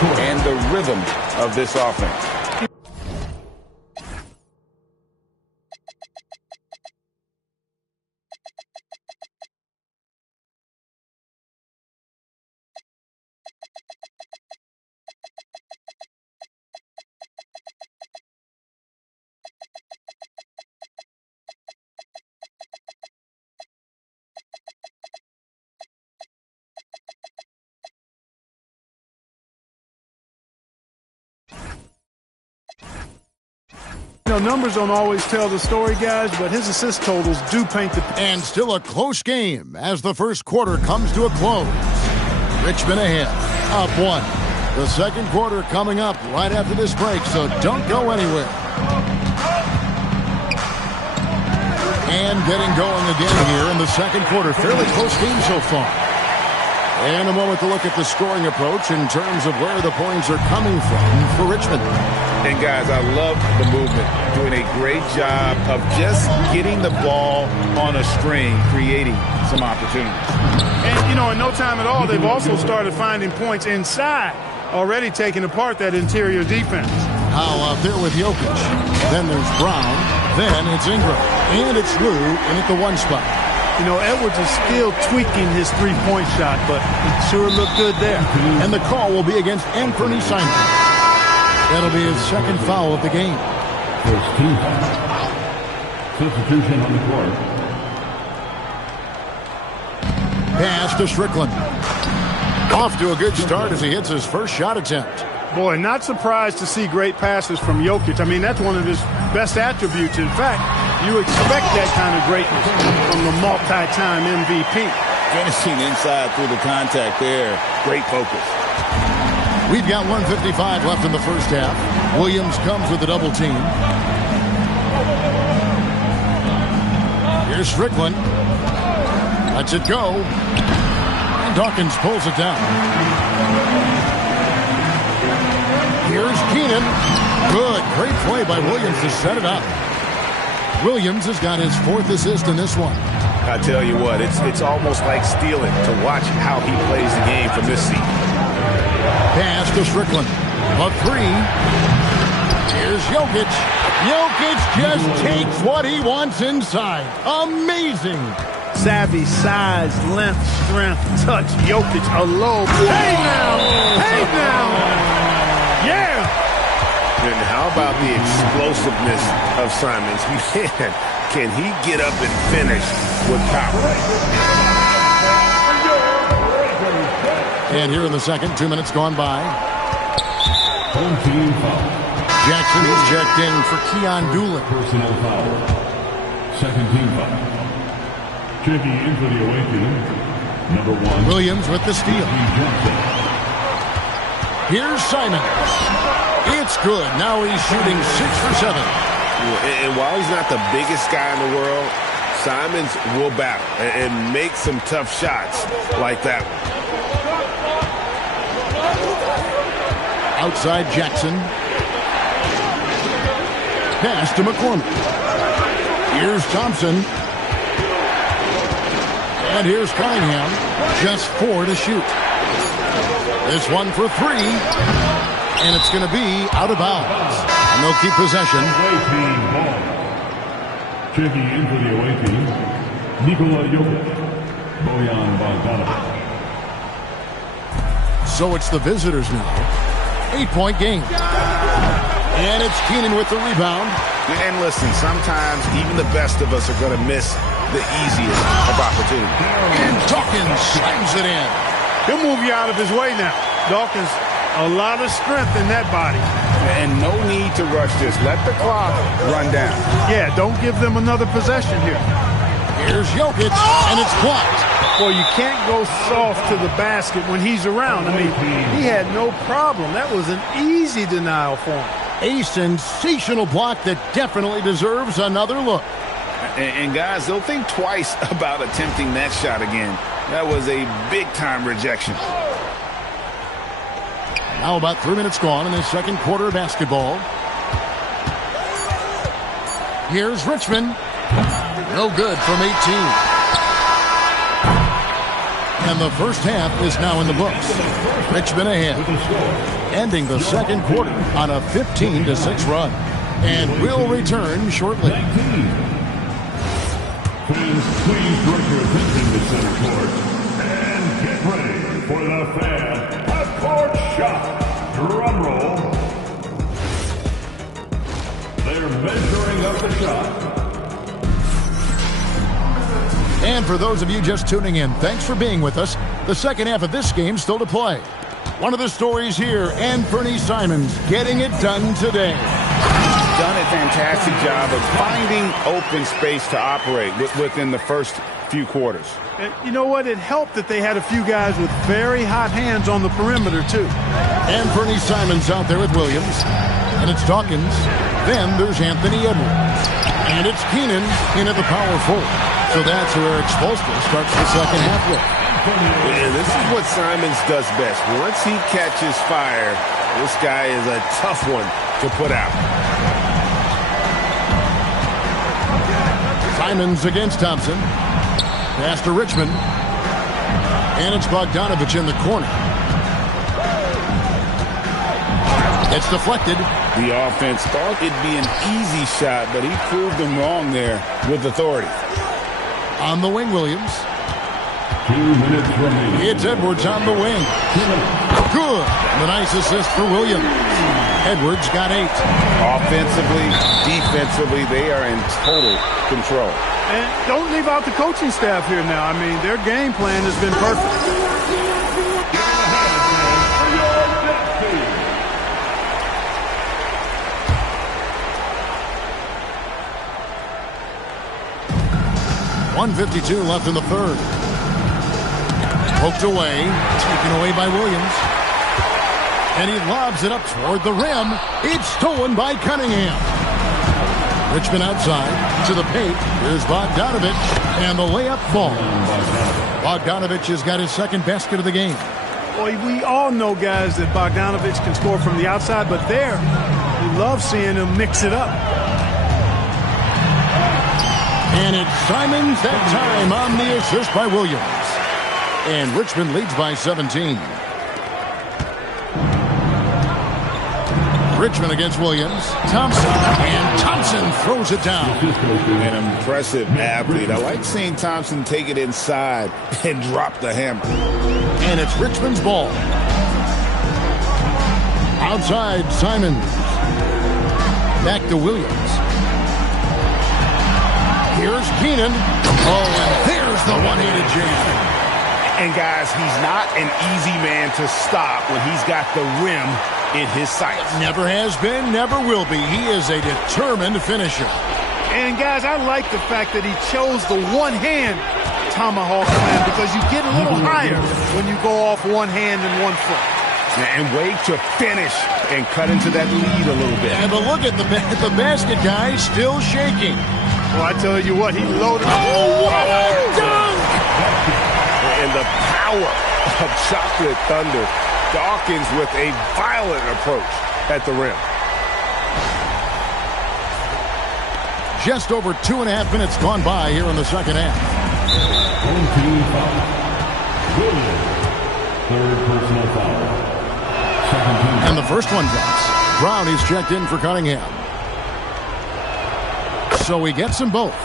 And the rhythm of this offense. You know, numbers don't always tell the story, guys, but his assist totals do paint the... And still a close game as the first quarter comes to a close. Richmond ahead, up 1. The second quarter coming up right after this break, so don't go anywhere. And getting going again here in the second quarter. Fairly close game so far. And a moment to look at the scoring approach in terms of where the points are coming from for Richmond. And guys, I love the movement. Doing a great job of just getting the ball on a string, creating some opportunities. And, you know, in no time at all, they've also started finding points inside, already taking apart that interior defense. Howell out there with Jokic. Then there's Brown. Then it's Ingram. And it's Lou in at the 1 spot. You know, Edwards is still tweaking his three-point shot, but it sure looked good there. And the call will be against Anthony Simon. That'll be his second foul of the game. First team foul. Substitution on the court. Pass to Strickland. Off to a good start as he hits his first shot attempt. Boy, not surprised to see great passes from Jokic. I mean, that's one of his best attributes. In fact, you expect that kind of greatness from the multi-time MVP. Finishing inside through the contact there. Great focus. We've got 1:55 left in the first half. Williams comes with a double team. Here's Strickland. Lets it go. And Dawkins pulls it down. Here's Keenan. Good. Great play by Williams to set it up. Williams has got his 4th assist in this one. I tell you what, it's almost like stealing to watch how he plays the game from this seat. Pass to Strickland. A 3. Here's Jokic. Jokic just takes what he wants inside. Amazing. Savvy, size, length, strength, touch. Jokic alone. Hey now! Hey now! Yeah! And how about the explosiveness of Simons? Man, can he get up and finish with power? And here in the second, 2 minutes gone by. Jackson is checked in for Keon Doolin. Personal foul. Second team foul. Checking in for the away team. Number 1. Williams with the steal. Here's Simons. It's good. Now he's shooting 6 for 7. And while he's not the biggest guy in the world, Simons will battle and make some tough shots like that one. Outside Jackson. Pass to McCormick. Here's Thompson. And here's Cunningham. Just 4 to shoot. This one for 3. And it's going to be out of bounds. And they'll keep possession. Away team ball. Checking in for the away team. Nikola Jokic. Bojan Bogdanovic. So it's the visitors now. 8-point game. And it's Keenan with the rebound. And listen, sometimes even the best of us are going to miss the easiest of opportunities. And Dawkins slams it in. He'll move you out of his way now. Dawkins, a lot of strength in that body. And no need to rush this. Let the clock run down. Yeah, don't give them another possession here. Here's Jokic, and it's blocked. Well, you can't go soft to the basket when he's around. I mean, he had no problem. That was an easy denial for him. A sensational block that definitely deserves another look. And guys, they'll think twice about attempting that shot again. That was a big-time rejection. Now about 3 minutes gone in the second quarter of basketball. Here's Richmond. No good from 18. And the first half is now in the books. Richmond ahead. Ending the second quarter on a 15-6 run. And will return shortly. Please direct your attention to center court. And get ready for the fan half-court shot. Drum roll. They're measuring up the shot. And for those of you just tuning in, thanks for being with us. The second half of this game still to play. One of the stories here, Anthony Simons getting it done today. Done a fantastic job of finding open space to operate within the first few quarters. And you know what? It helped that they had a few guys with very hot hands on the perimeter, too. Anthony Simons out there with Williams. And it's Dawkins. Then there's Anthony Edwards. And it's Keenan in at the power forward. So that's where Expulstra starts the second half with. And this is what Simons does best. Once he catches fire, this guy is a tough one to put out. Simons against Thompson. Pass to Richmond. And it's Bogdanovic in the corner. It's deflected. The offense thought it'd be an easy shot, but he proved them wrong there with authority. On the wing, Williams. 2 minutes remaining. It's Edwards on the wing. Good. The nice assist for Williams. Edwards got 8. Offensively, defensively, they are in total control. And don't leave out the coaching staff here now. I mean, their game plan has been perfect. .152 left in the third. Poked away, taken away by Williams. And he lobs it up toward the rim. It's stolen by Cunningham. Richmond outside to the paint. Here's Bogdanovich, and the layup falls. Bogdanovich has got his second basket of the game. Boy, we all know, guys, that Bogdanovich can score from the outside, but there, we love seeing him mix it up. And it's Simons that time on the assist by Williams. And Richmond leads by 17. Richmond against Williams. Thompson. And Thompson throws it down. An impressive athlete. I like seeing Thompson take it inside and drop the hammer. And it's Richmond's ball. Outside, Simons. Back to Williams. Here's Keenan. Oh, and there's the one-handed jam. And, guys, he's not an easy man to stop when he's got the rim in his sights. Never has been, never will be. He is a determined finisher. And, guys, I like the fact that he chose the one-hand tomahawk slam because you get a little higher when you go off one hand and one foot. And wait to finish and cut into that lead a little bit. And but look at the basket guy still shaking. Well, I tell you what, he loaded up. Oh, what a dunk! And the power of Chocolate Thunder. Dawkins with a violent approach at the rim. Just over 2.5 minutes gone by here in the second half. Third personal foul. And the first one drops. Brown is checked in for Cunningham. So he gets them both.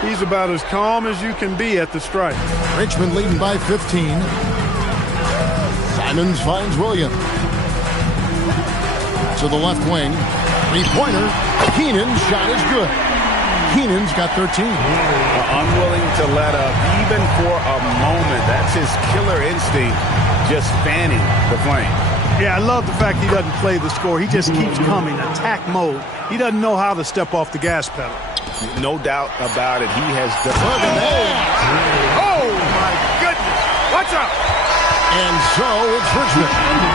He's about as calm as you can be at the strike. Richmond leading by 15. Simons finds Williams. To the left wing. Three-pointer. Keenan's shot is good. Keenan's got 13. Unwilling to let up even for a moment. That's his killer instinct, just fanning the flame. Yeah, I love the fact he doesn't play the score. He just keeps coming, attack mode. He doesn't know how to step off the gas pedal. No doubt about it. He has done. Oh, my goodness. What's up? And so it's Richmond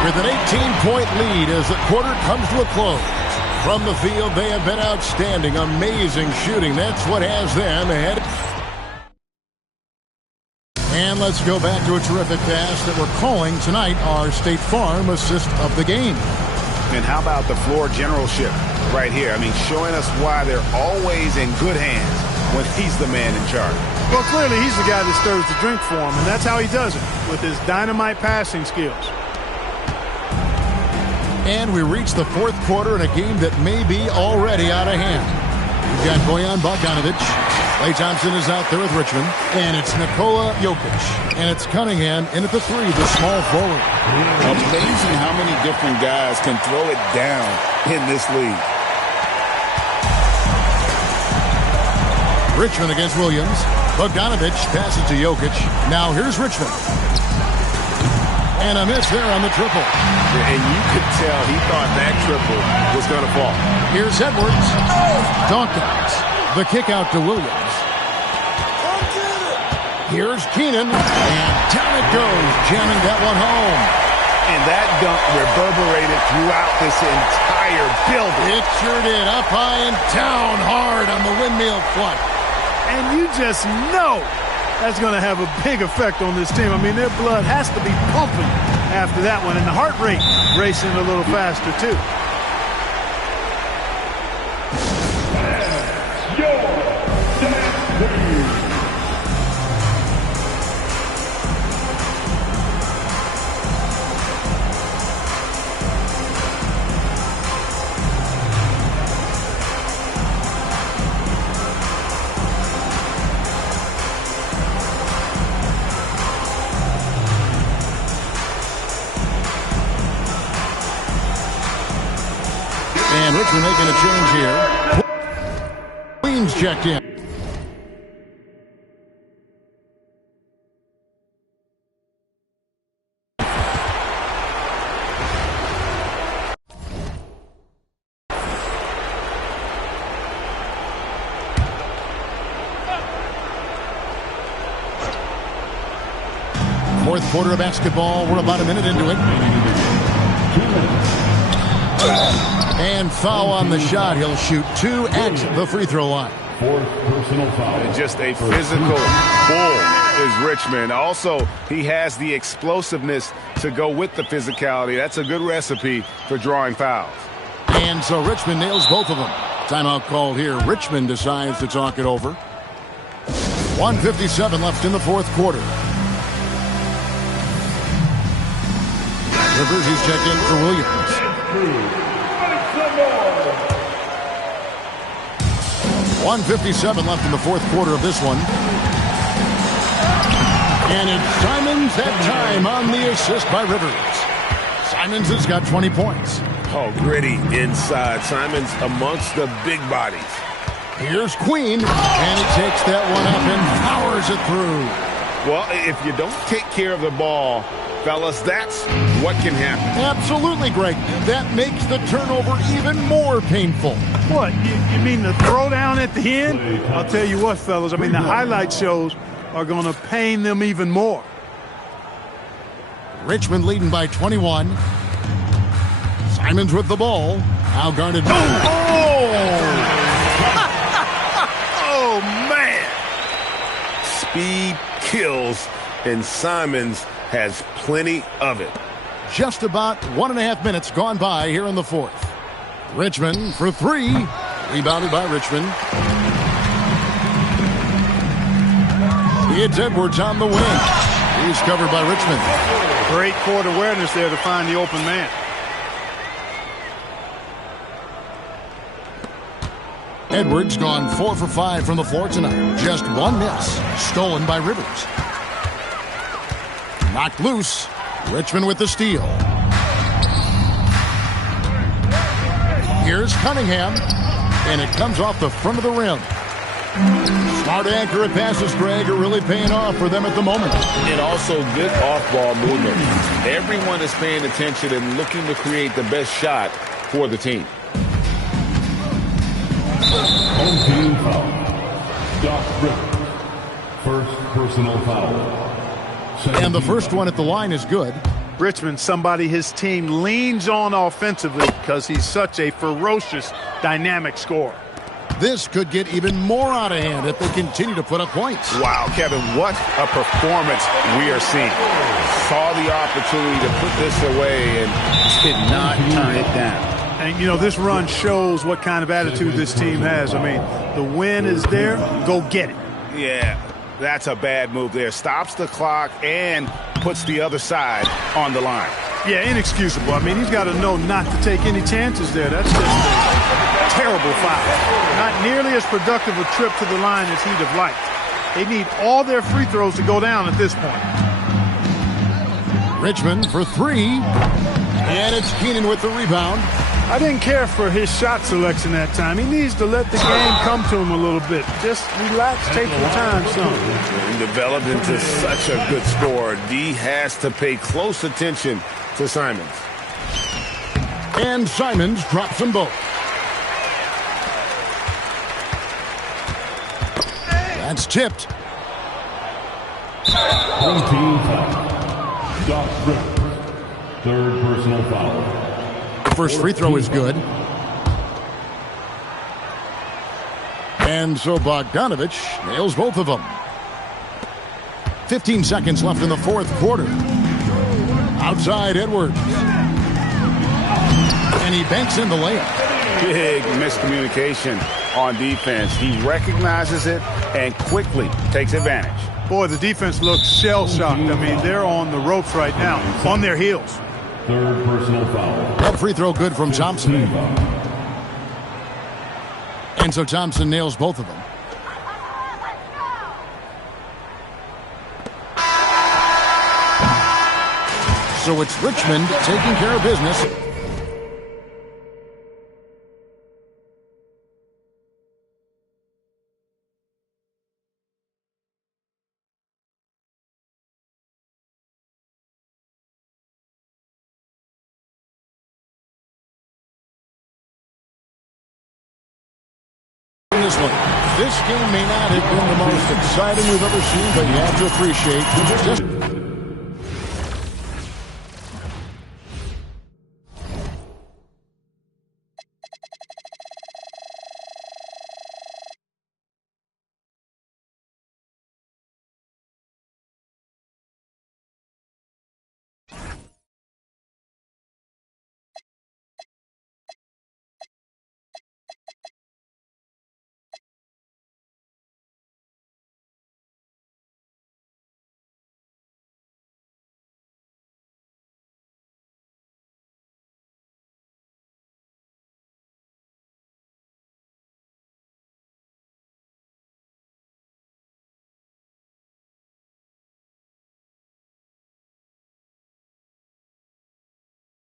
with an 18-point lead as the quarter comes to a close. From the field, they have been outstanding. Amazing shooting. That's what has them ahead. And let's go back to a terrific pass that we're calling tonight our State Farm assist of the game. And how about the floor generalship right here? I mean, showing us why they're always in good hands when he's the man in charge. Well, clearly he's the guy that stirs the drink for him, and that's how he does it, with his dynamite passing skills. And we reach the fourth quarter in a game that may be already out of hand. We've got Bojan Bogdanovich. Klay Thompson is out there with Richmond. And it's Nikola Jokic. And it's Cunningham in at the three, the small forward. Amazing how many different guys can throw it down in this league. Richmond against Williams. Bogdanovich passes to Jokic. Now here's Richmond. And a miss there on the triple. And you could tell he thought that triple was going to fall. Here's Edwards. Dawkins. The kick out to Williams. Here's Keenan. And down it goes, jamming that one home. And that dunk reverberated throughout this entire building. It sure did. Up high and down hard on the windmill front. And you just know that's going to have a big effect on this team. I mean, their blood has to be pumping after that one, and the heart rate racing a little faster, too. And Richmond making a change here. Queens checked in. Fourth quarter of basketball. We're about a minute into it. And foul on the shot. He'll shoot 2 at the free throw line. Fourth personal foul. Just a physical bull is Richmond. Also, he has the explosiveness to go with the physicality. That's a good recipe for drawing fouls. And so Richmond nails both of them. Timeout called here. Richmond decides to talk it over. 1:57 left in the fourth quarter. Rivers, he's checked in for Williams. 1:57 left in the fourth quarter of this one. And it's Simons that time on the assist by Rivers. Simons has got 20 points. Oh, gritty inside. Simons amongst the big bodies. Here's Queen, and he takes that one up and powers it through. Well, if you don't take care of the ball, fellas, that's what can happen. Absolutely, Greg. That makes the turnover even more painful. What, you mean the throwdown at the end? I'll tell you what, fellas, I mean, the highlight shows are going to pain them even more. Richmond leading by 21. Simons with the ball. Now guarded. Oh! Oh, man! Speed kills, and Simons has plenty of it. Just about 1.5 minutes gone by here in the fourth. Richmond for 3. Rebounded by Richmond. It's Edwards on the wing. He's covered by Richmond. Great court awareness there to find the open man. Edwards gone 4 for 5 from the floor tonight. Just 1 miss. Stolen by Rivers. Knocked loose. Richmond with the steal. Here's Cunningham. And it comes off the front of the rim. Smart, accurate passes, Greg, are really paying off for them at the moment. And also good off-ball movement. Everyone is paying attention and looking to create the best shot for the team. Home team foul. Doc Rivers. First personal foul. And the first one at the line is good. Richmond, somebody his team leans on offensively because he's such a ferocious, dynamic scorer. This could get even more out of hand if they continue to put up points. Wow, Kevin, what a performance we are seeing. Saw the opportunity to put this away and did not turn it down. And, you know, this run shows what kind of attitude this team has. I mean, the win is there. Go get it. Yeah, that's a bad move there. Stops the clock and puts the other side on the line. Yeah, inexcusable. I mean, he's got to know not to take any chances there. That's just a terrible foul. Not nearly as productive a trip to the line as he'd have liked. They need all their free throws to go down at this point. Richmond for 3. And it's Keenan with the rebound. I didn't care for his shot selection that time. He needs to let the game come to him a little bit. Just relax, take your time, son. And developed into such a good scorer. D has to pay close attention to Simons. And Simons drops them both. That's tipped. Home team foul. Doc Rivers. Third personal foul. First free throw is good. And so Bogdanovich nails both of them. 15 seconds left in the fourth quarter. Outside Edwards. And he banks in the layup. Big miscommunication on defense. He recognizes it and quickly takes advantage. Boy, the defense looks shell-shocked. I mean, they're on the ropes right now, on their heels. Third personal foul. That free throw good from Thompson. And so Thompson nails both of them. So it's Richmond taking care of business. This one. This game may not have been the most exciting we've ever seen, but you have to appreciate just